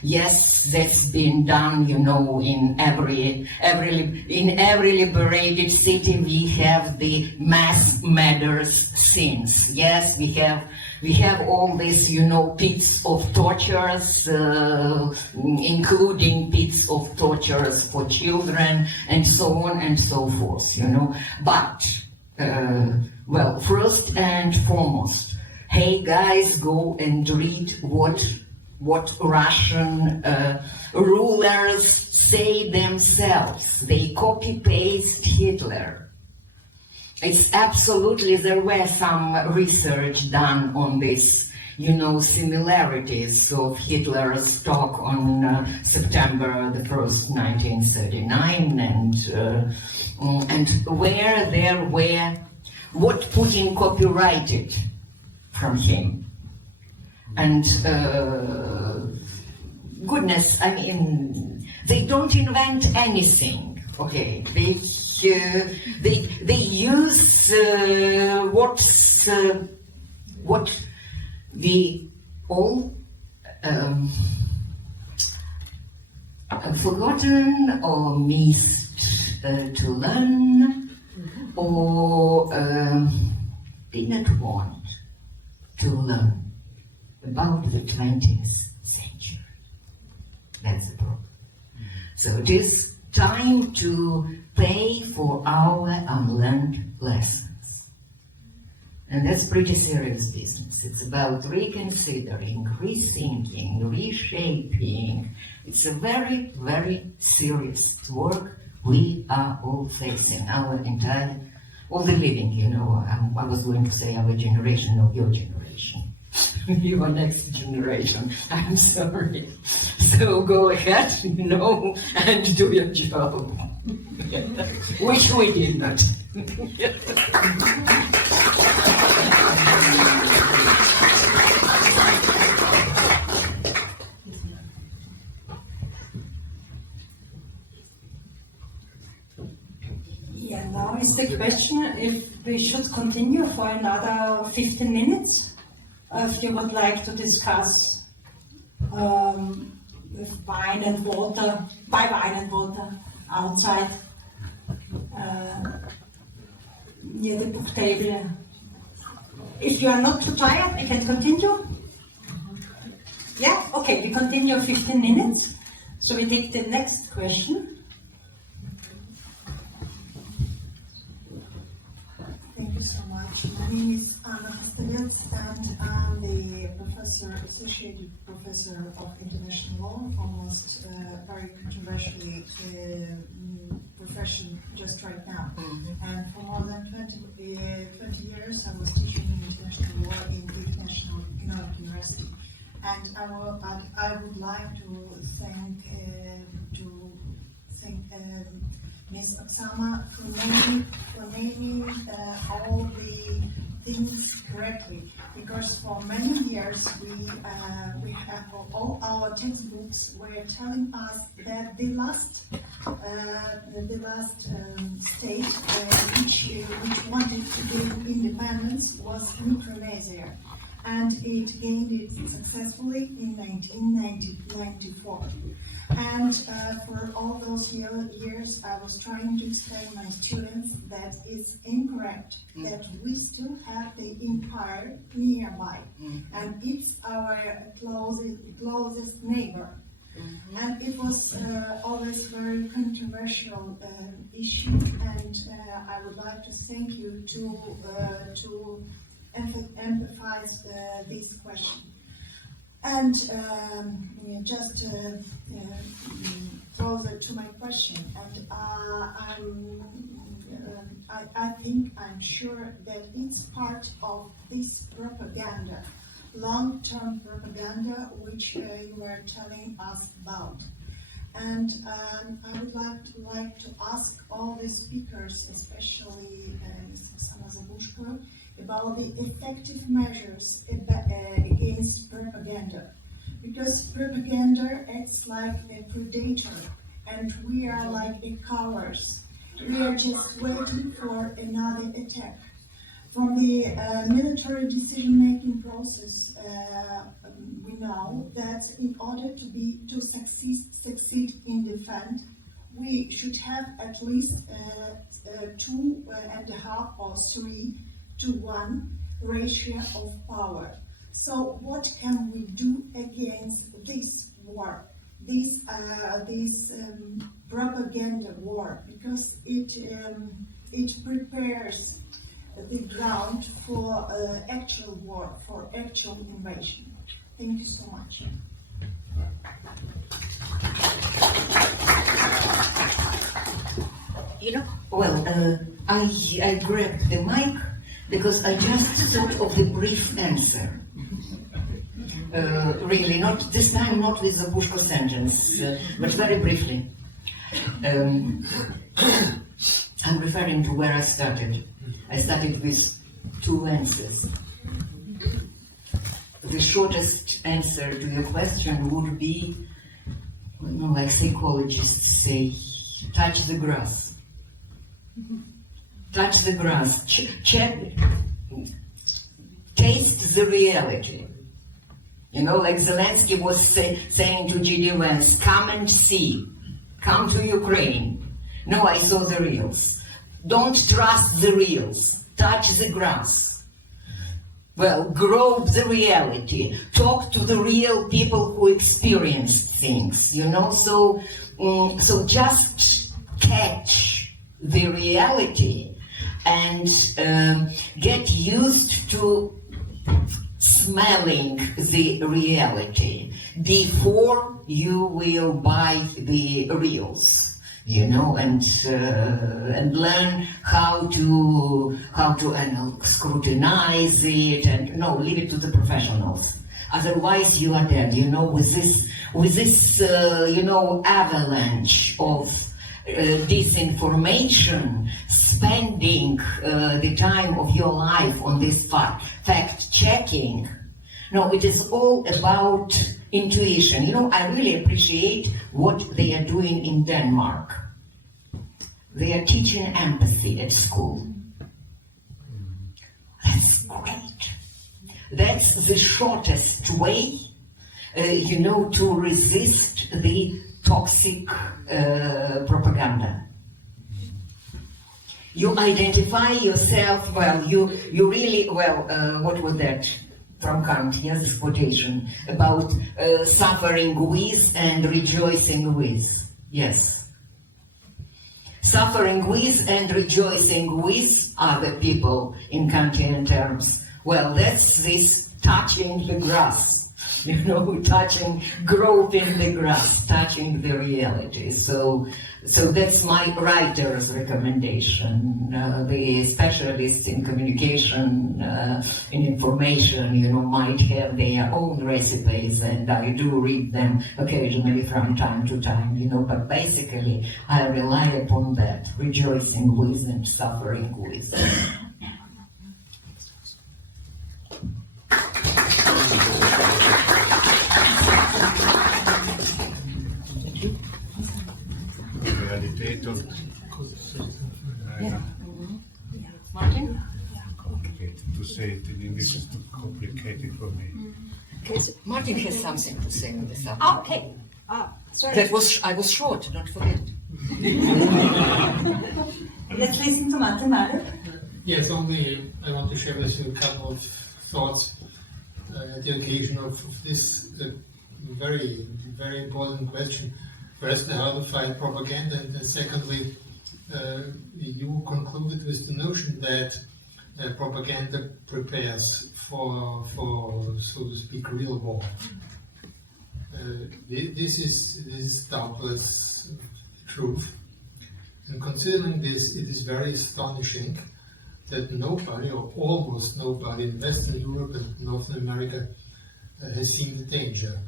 Yes, that's been done, in every liberated city. We have the mass murders scenes. Yes, we have all this, pits of tortures, including pits of tortures for children, and so on and so forth. But well, first and foremost, hey guys, go and read what Russian rulers say themselves. They copy-paste Hitler. It's absolutely, there were some research done on this, similarities of Hitler's talk on September the 1st, 1939, and where there were, what Putin copyrighted from him. And goodness, I mean, they don't invent anything. Okay, they use what we all forgotten or missed to learn, or didn't want to learn about the 20th century. That's the problem. So it is time to pay for our unlearned lessons. And that's pretty serious business. It's about reconsidering, rethinking, reshaping. It's a very, very serious work we are all facing, all the living, I was going to say our generation, no, your generation. Your next generation. I'm sorry. So go ahead, and do your job. Which we did not. Yeah, now is the question if we should continue for another 15 minutes. If you would like to discuss with wine and water, by wine and water, outside, near the book table. If you are not too tired, we can continue. Yeah, okay, we continue 15 minutes. So we take the next question. Thank you so much. My name is Anna and I'm the associated professor of international law, almost very controversially profession just right now. And for more than 20 years, I was teaching international law in the International Economic University. And I would like to thank Ms. Oksana for naming all the things correctly, because for many years we have all our textbooks were telling us that the last state which wanted to gain independence was Micronesia, and it gained it successfully in 1994. And for all those years, I was trying to explain my students that it's incorrect, that we still have the empire nearby, and it's our closest neighbor. And it was always very controversial issue, and I would like to thank you to empathize this question. And just closer to my question, and I'm sure that it's part of this propaganda, long-term propaganda, which you were telling us about. And I would like to ask all the speakers, especially Ms. Oksana Sabuschko, about the effective measures against propaganda. Because propaganda acts like a predator, and we are like a cowards. We are just waiting for another attack. From the military decision-making process, we know that in order to succeed in defense, we should have at least 2.5 or 3-to-1 ratio of power. So what can we do against this war, this propaganda war? Because it prepares the ground for actual war, for actual invasion. Thank you so much. I grabbed the mic because I just thought of the brief answer. Really, not this time, not with the Zabuzhko sentence, but very briefly. I'm referring to where I started. I started with 2 answers. The shortest answer to your question would be, like psychologists say, touch the grass. Touch the grass. Check. Taste the reality. Like Zelensky was saying to G.D. Vance, come and see. Come to Ukraine. No, I saw the reals. Don't trust the reals. Touch the grass. Well, grope the reality. Talk to the real people who experienced things, So just catch the reality and get used to smelling the reality before you will buy the reels. And learn how to scrutinize it, and leave it to the professionals. Otherwise, you are dead. With this avalanche of disinformation, spending the time of your life on this fact checking. No, it is all about intuition. I really appreciate what they are doing in Denmark. They are teaching empathy at school. That's great. That's the shortest way, to resist the toxic propaganda. You identify yourself, you really, what was that? From Kant, yes, this quotation about suffering with and rejoicing with. Yes. Suffering with and rejoicing with other people in Kantian terms. Well, that's this touching the grass, touching, groping the grass, touching the reality. So that's my writer's recommendation. The specialists in communication, in information, might have their own recipes, and I do read them occasionally from time to time, but basically I rely upon that, rejoicing with and suffering with. Martin? Complicated to say it in English is too complicated for me. Okay, so Martin has something to say on the subject. Oh, okay. Sorry. I was short, don't forget. Let's listen to Martin Malek. Yes, only I want to share with you a couple of thoughts at the occasion of this very, very important question. First, how to fight propaganda, and then secondly, you concluded with the notion that propaganda prepares for, so to speak, real war. This is doubtless truth. And considering this, it is very astonishing that nobody, or almost nobody, in Western Europe and North America has seen the danger,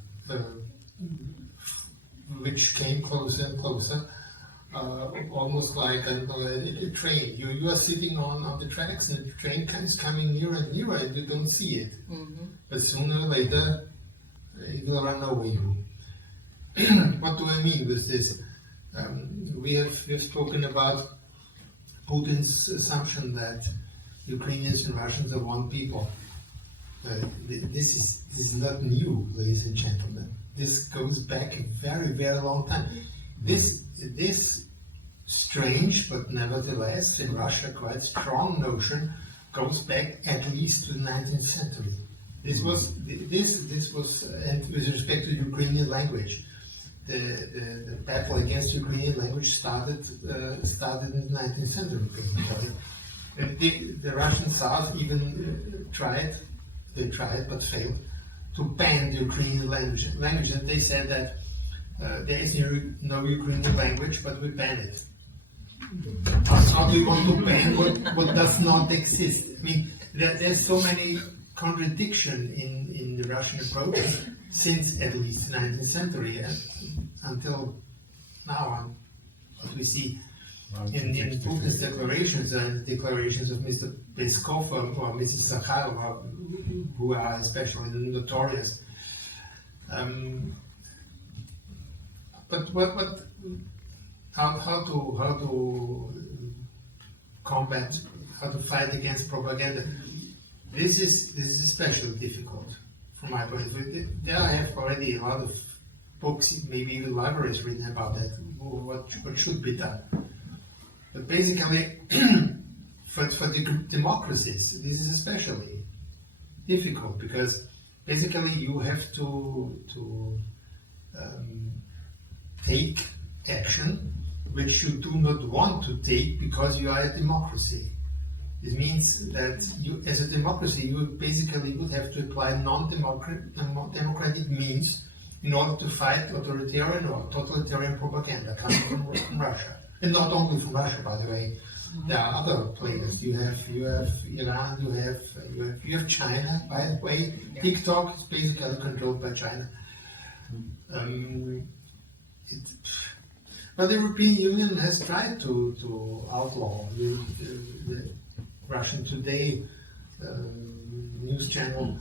which came closer and closer, almost like a train. You are sitting on the tracks, and the train is coming nearer and nearer, and you don't see it. But sooner or later, it will run over you. What do I mean with this? We've spoken about Putin's assumption that Ukrainians and Russians are one people. This is not new, ladies and gentlemen. This goes back a very, very long time. This strange, but nevertheless in Russia quite strong notion goes back at least to the 19th century. This was, and with respect to the Ukrainian language, the battle against Ukrainian language started in the 19th century, basically. And the Russian Tsars even tried but failed to ban the Ukrainian language. And they said that there is no Ukrainian language, but we ban it. How do you want to ban what does not exist? I mean, there's so many contradiction in the Russian approach since at least the 19th century until now. What we see in Putin's declarations and declarations of Mr. Peskov or Mrs. Zakharova, who are especially notorious. But how to combat, how to fight against propaganda? This is especially difficult from my point of view. There I have already a lot of books, maybe even libraries written about that, what should be done. But basically, for the democracies, this is especially difficult because basically you have to take action which you do not want to take because you are a democracy. This means that you, as a democracy, you basically would have to apply non-democratic means in order to fight authoritarian or totalitarian propaganda coming from Russia. And not only from Russia, by the way. There are other players. You have Iran, you have China, by the way. TikTok is basically controlled by China. But the European Union has tried to outlaw the Russian Today news channel,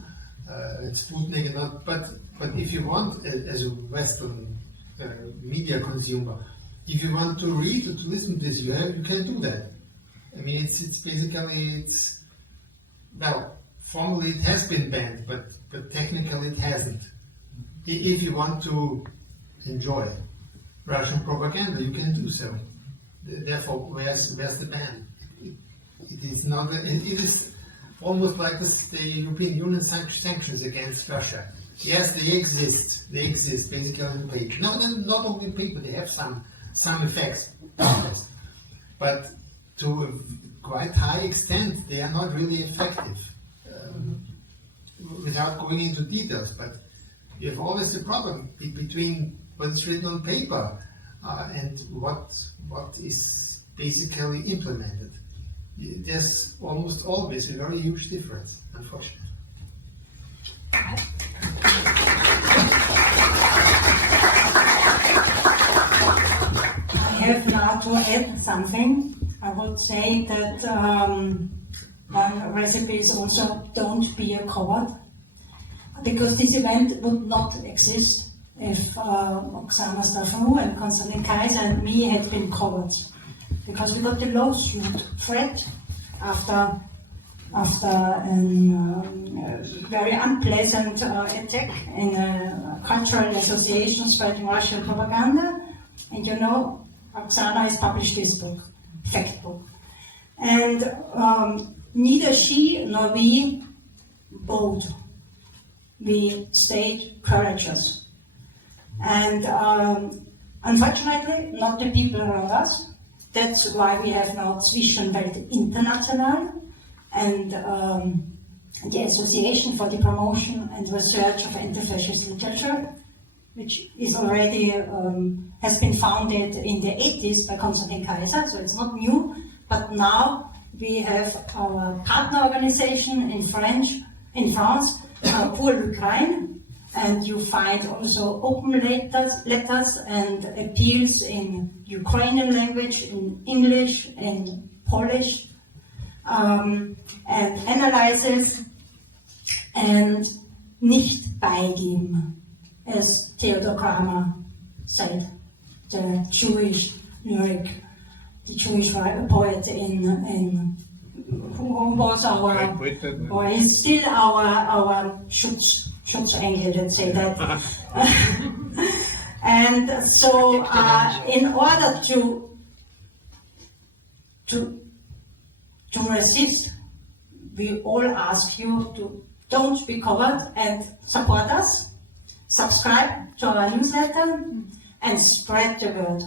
Sputnik, and not. But if you want, as a Western media consumer, if you want to read or to listen to this, you can do that. I mean, it's basically well, formally it has been banned, but technically it hasn't. If you want to enjoy Russian propaganda, you can do so. Therefore, where's the ban? It is not. It is almost like the European Union sanctions against Russia. Yes, they exist. They exist basically on paper. No, not only on paper. They have some effects, but to a quite high extent, they are not really effective. Without going into details, but you have always a problem between what's written on paper and what is basically implemented. There's almost always a very huge difference, unfortunately. I have now to add something. I would say that one recipe is also don't be a coward, because this event would not exist if Oksana Sabuschko and Konstantin Kaiser and me had been cowards, because we got the lawsuit threat after a very unpleasant attack in a cultural association spreading Russian propaganda. And you know, Oksana has published this book, fact book. And neither she nor we bowed. We stayed courageous. And unfortunately, not the people around us. That's why we have now Zwischenwelt International. and the Association for the Promotion and Research of Anti-Fascist Literature, which is already has been founded in the 80s by Konstantin Kaiser, so it's not new. But now we have our partner organization in France, Pour l'Ukraine, and you find also open letters and appeals in Ukrainian language, in English, in Polish, and analysis, and nicht beigeben, as Theodor Kramer said, the Jewish lyric, the Jewish poet in who was our, or is still our Schutzengel, let's say that. And so, in order to resist, we all ask you to don't be covered and support us, subscribe to our newsletter, and spread the word.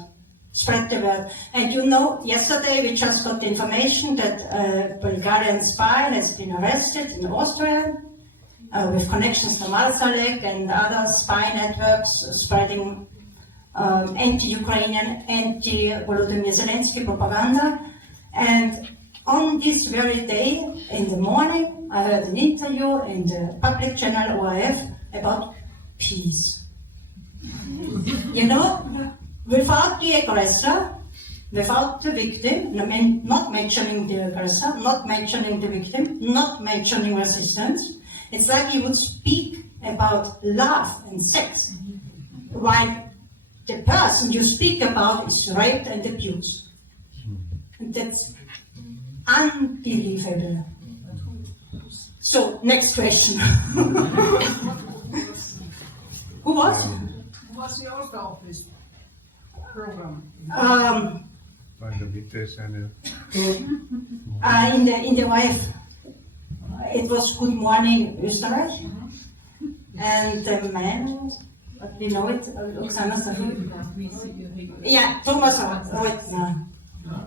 Spread the word. And you know, yesterday we just got the information that a Bulgarian spy has been arrested in Austria with connections to Malek and other spy networks spreading anti-Ukrainian, anti-Volodymyr Zelensky propaganda. And on this very day, in the morning, I heard an interview in the public channel ORF about peace. You know, without the aggressor, without the victim, not mentioning the aggressor, not mentioning the victim, not mentioning resistance, it's like you would speak about love and sex, while the person you speak about is raped and abused. And that's unbelievable. So, next question. Who was? What's your office program? In the wife, it was Good Morning Österreich, and the man, we know it, Oksana Sabuschko. Yeah, Thomas Reutner,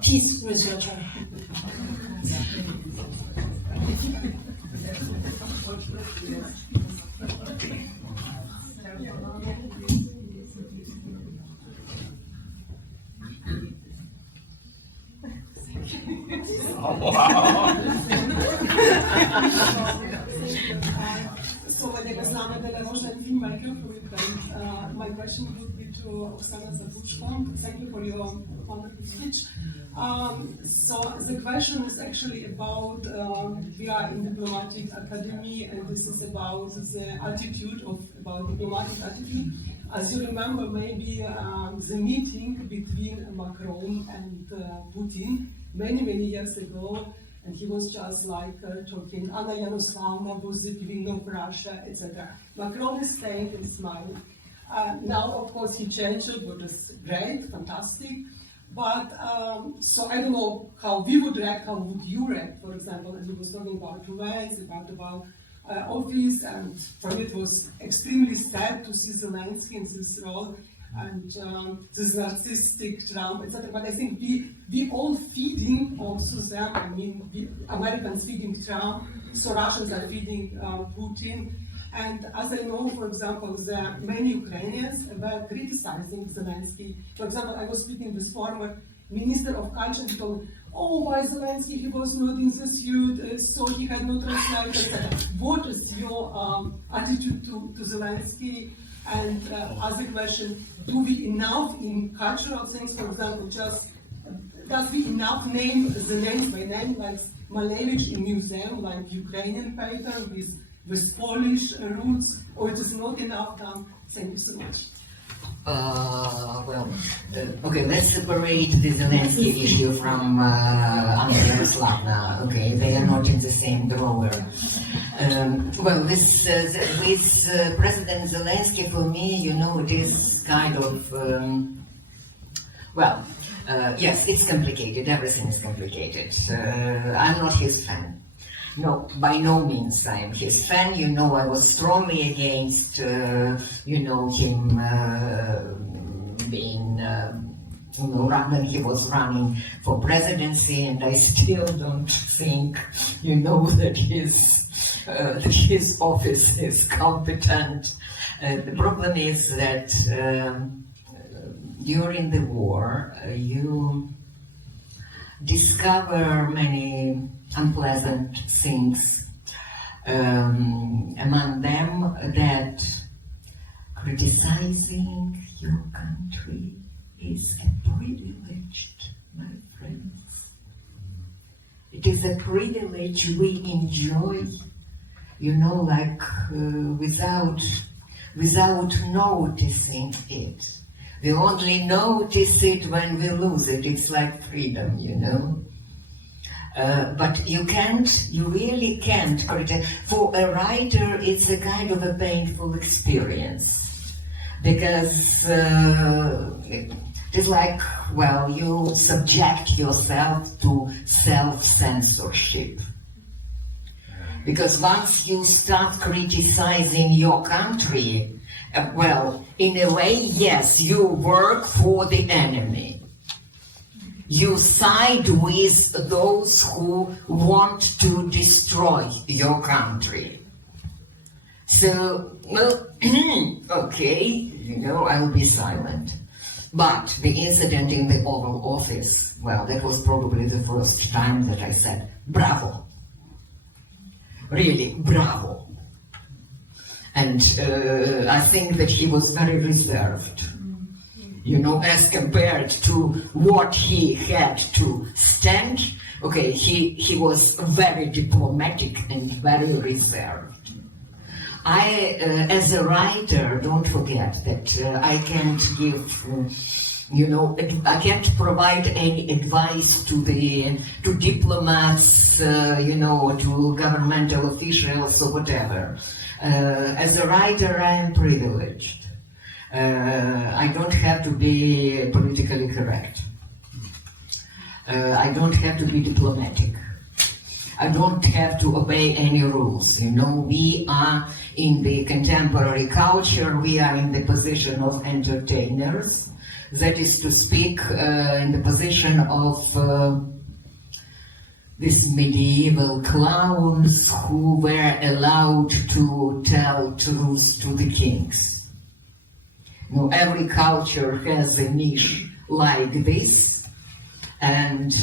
peace researcher. So my name is Lana Delaroche and in my group, my question would be to Oksana Sabuschko. Thank you for your wonderful speech. So the question is actually about, we are in diplomatic academy, and this is about the attitude about diplomatic attitude. As you remember, maybe the meeting between Macron and Putin many years ago, and he was just like talking, Anna Yanoslavna was the queen of Russia, etc. Macron is staying and smiling. Now, of course, he changed it, which is great, fantastic. But, so I don't know how we would react, how would you react, for example, and he was talking about events, about office, and for me it was extremely sad to see Zelensky in this role, and this narcissistic Trump, etc. But I think we all feeding also them. I mean, Americans feeding Trump, so Russians are feeding Putin. And as I know, for example, many Ukrainians were criticizing Zelensky. For example, I was speaking with former Minister of Culture, and he told me, oh, why Zelensky, he was not in the suit, so he had no translator, etc. What is your attitude to Zelensky? And as a question, do we enough in cultural things, for example, does we enough name the names by name, like Malevich in museum, like Ukrainian paper with Polish roots, or it is not enough done? Thank you so much. Okay, let's separate the Zelensky issue from Anna Yaroslavna. Okay, they are not in the same drawer. With President Zelensky, for me, you know, it is kind of, yes, it's complicated. Everything is complicated. I'm not his fan. No, by no means I am his fan. You know, I was strongly against, him being when he was running for presidency, and I still don't think, that his office is competent. The problem is that during the war, you discover many unpleasant things. Among them, that criticizing your country is a privilege, my friends. It is a privilege we enjoy, without noticing it. We only notice it when we lose it. It's like freedom, But you really can't. For a writer, it's a kind of a painful experience. Because it's like, you subject yourself to self-censorship. Because once you start criticizing your country, in a way, yes, you work for the enemy. You side with those who want to destroy your country. So, okay, I'll be silent. But the incident in the Oval Office, that was probably the first time that I said, bravo. Really, bravo. And I think that he was very reserved, as compared to what he had to stand. Okay, he was very diplomatic and very reserved. I, as a writer, don't forget that I can't give, I can't provide any advice to diplomats, to governmental officials or whatever. As a writer, I am privileged. I don't have to be politically correct. I don't have to be diplomatic. I don't have to obey any rules. We are in the contemporary culture, we are in the position of entertainers. That is to speak, in the position of these medieval clowns who were allowed to tell truths to the kings. Every culture has a niche like this. And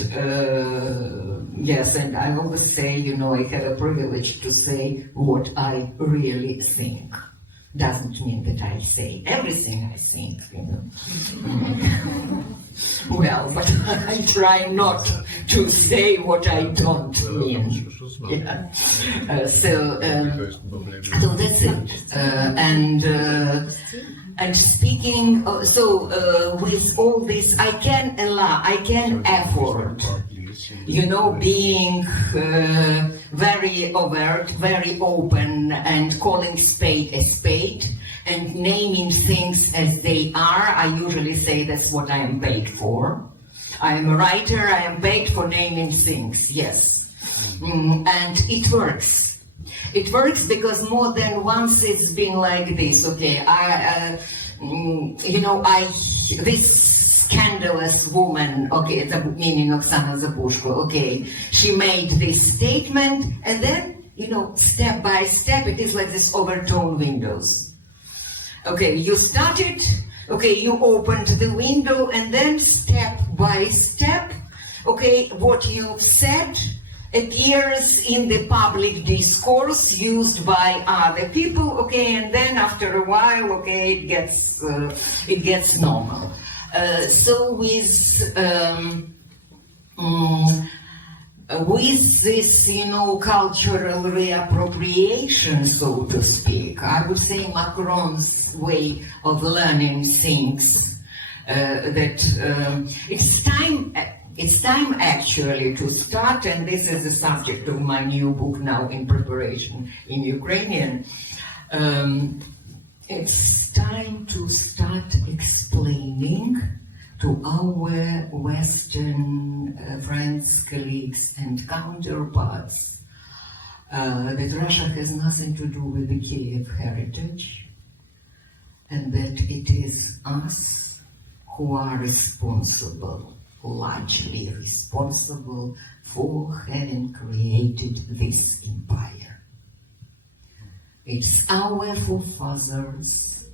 yes, and I always say, I have a privilege to say what I really think. Doesn't mean that I say everything I think, but I try not to say what I don't mean. Yeah. So that's it. And speaking, with all this, I can afford, being very overt, very open, and calling spade a spade, and naming things as they are. I usually say that's what I am paid for. I am a writer, I am paid for naming things, yes. And it works. It works because more than once it's been like this. Okay, this scandalous woman, okay, meaning Oksana Sabuschko, okay, she made this statement, and then, step by step, it is like this overtone windows. Okay, you started, okay, you opened the window, and then step by step, okay, what you've said appears in the public discourse used by other people, okay, and then after a while, okay, it gets normal. So with this, cultural reappropriation, so to speak, I would say Macron's way of learning things, that it's time actually to start, and this is the subject of my new book now in preparation in Ukrainian. It's time to start explaining to our Western friends, colleagues, and counterparts that Russia has nothing to do with the Kiev heritage, and that it is us who are responsible, largely responsible for having created this empire. It's our forefathers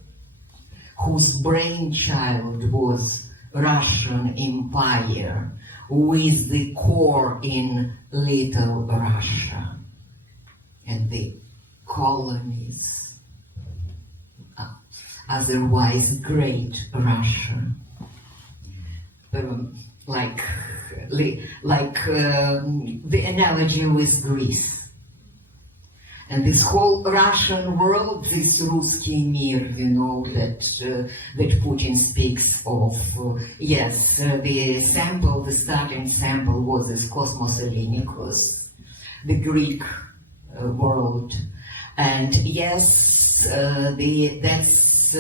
whose brainchild was Russian Empire with the core in Little Russia and the colonies, otherwise Great Russia. Like the analogy with Greece. And this whole Russian world, this Ruski Mir, you know, that Putin speaks of, yes, the starting sample was this Cosmos Hellenicus, the Greek world. And yes, that's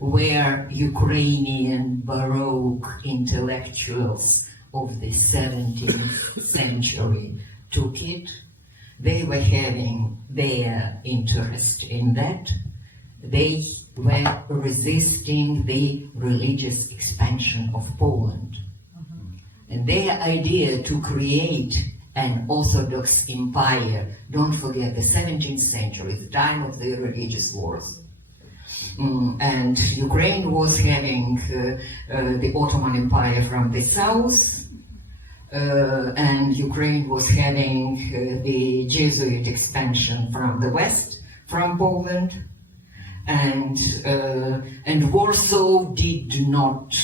where Ukrainian Baroque intellectuals of the 17th century took it. They were having their interest in that. They were resisting the religious expansion of Poland. And their idea to create an Orthodox empire, don't forget the 17th century, the time of the religious wars. And Ukraine was having the Ottoman Empire from the south, and Ukraine was having the Jesuit expansion from the west, from Poland, and Warsaw did not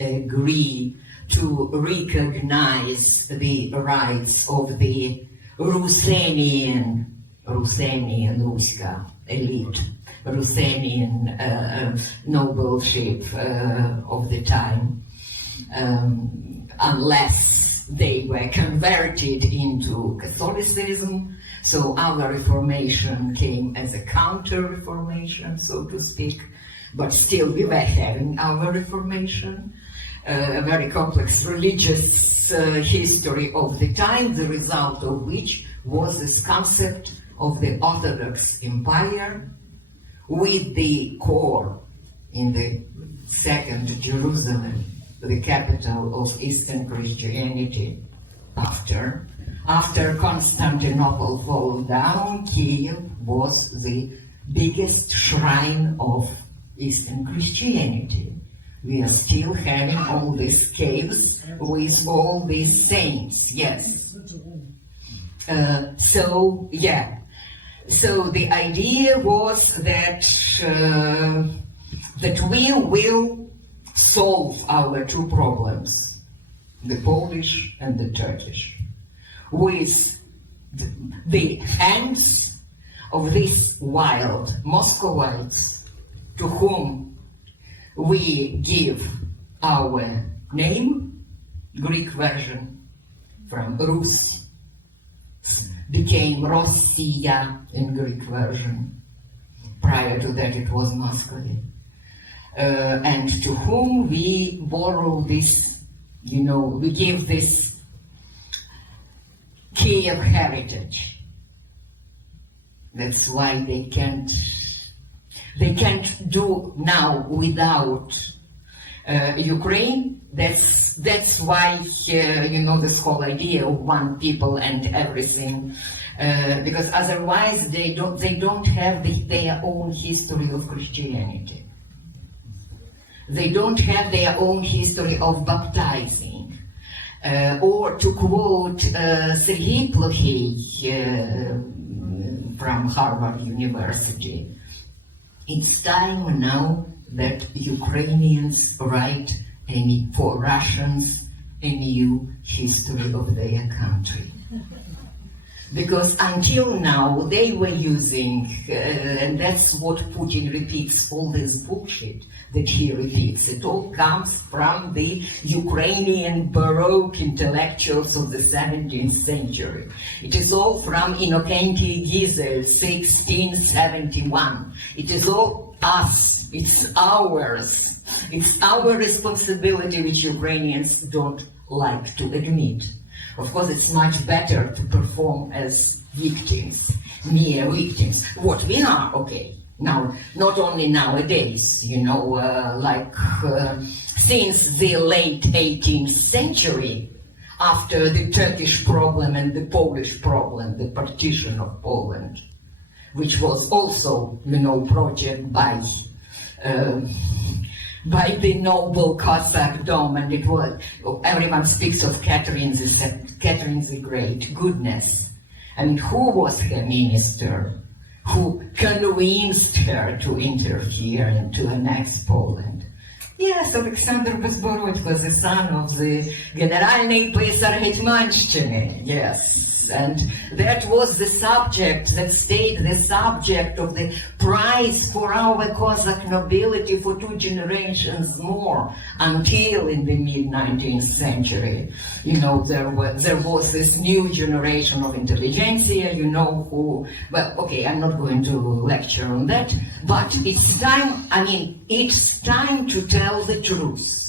agree to recognize the rights of the Ruthenian Ruska elite, Ruthenian nobleship of the time, unless they were converted into Catholicism. So our Reformation came as a counter-Reformation, so to speak, but still we were having our Reformation, a very complex religious history of the time, the result of which was this concept of the Orthodox Empire with the core in the Second Jerusalem, the capital of Eastern Christianity. After Constantinople fell down, Kiev was the biggest shrine of Eastern Christianity. We are still having all these caves with all these saints, yes. So the idea was that we will solve our two problems, the Polish and the Turkish, with the hands of these wild Muscovites to whom we give our name, Greek version, from Rus, became Rossiya in Greek version. Prior to that it was Muscovy. And to whom we borrow this, we give this Kiev heritage. That's why they can't do now without Ukraine. That's why this whole idea of one people and everything, because otherwise they don't have their own history of Christianity. They don't have their own history of baptizing. Or to quote Sergei Plokhy from Harvard University, it's time now that Ukrainians write for Russians a new history of their country. Because until now they were using, and that's what Putin repeats, all this bullshit that he repeats. It all comes from the Ukrainian Baroque intellectuals of the 17th century. It is all from Innocenty Gizel, 1671. It is all us. It's ours. It's our responsibility, which Ukrainians don't like to admit. Of course, it's much better to perform as victims, mere victims. What we are, okay. Now, not only nowadays, since the late 18th century, after the Turkish problem and the Polish problem, the partition of Poland, which was also, project by the noble Cossack Dome, and it was, everyone speaks of Catherine the Great, goodness. I mean, who was her minister? Who convinced her to interfere and to annex Poland? Yes, Alexander Bezborodko, the son of the Generalnej Pisar Hetmanщины, yes. And that was the subject, that stayed the subject of the prize for our Cossack nobility for 2 generations more, until in the mid-19th century. There was this new generation of intelligentsia, well, okay, I'm not going to lecture on that, but it's time to tell the truth.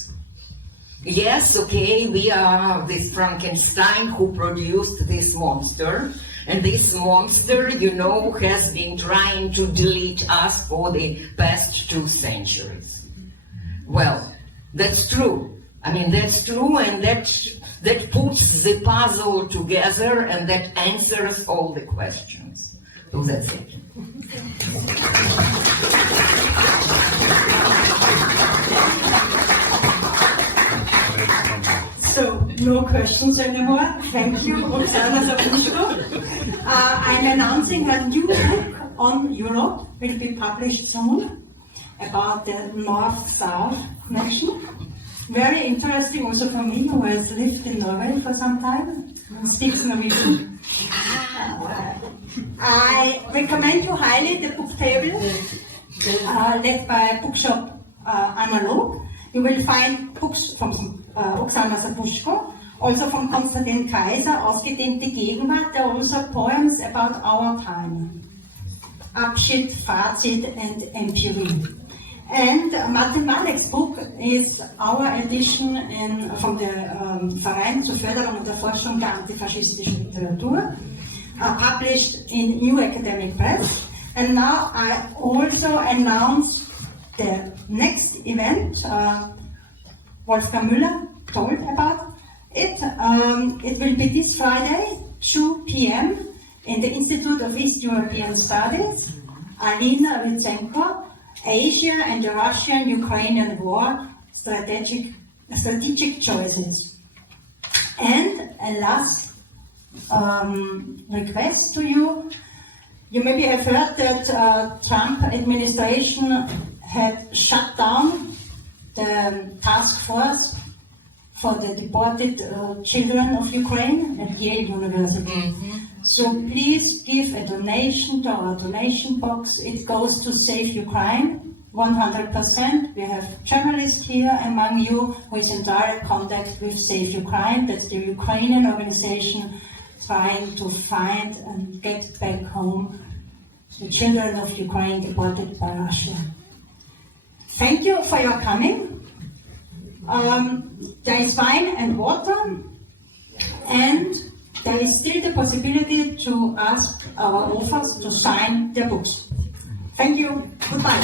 Yes, okay, we are this Frankenstein who produced this monster, and this monster, has been trying to delete us for the past 2 centuries. Well, that's true. That's true, and that puts the puzzle together, and that answers all the questions. So that's it. So, no questions anymore. Thank you, Oksana Sabuschko. I'm announcing a new book on Europe will be published soon about the North-South connection. Very interesting also for me, who has lived in Norway for some time and speaks Norwegian. I recommend you highly the book table led by Bookshop Analog. You will find books from Oksana Sabuschko, also from Konstantin Kaiser, Ausgedehnte Gegenwart. There are also poems about our time. Abschied, Fazit, and Empirie. And Martin Malek's book is our edition from the Verein zur Förderung und Erforschung der antifaschistischen Literatur, published in New Academic Press. And now I also announce the next event. Wolfgang Mueller told about it. It will be this Friday, 2 p.m. in the Institute of East European Studies, Alina Rytsenko, Asia and the Russian-Ukrainian War, Strategic Choices. And a last request to you. You maybe have heard that Trump administration had shut down the task force for the deported children of Ukraine at Yale University. Mm-hmm. So please give a donation to our donation box. It goes to Save Ukraine, 100%. We have journalists here among you who is in direct contact with Save Ukraine. That's the Ukrainian organization trying to find and get back home the children of Ukraine deported by Russia. Thank you for your coming. There is wine and water, and there is still the possibility to ask our authors to sign their books. Thank you. Goodbye.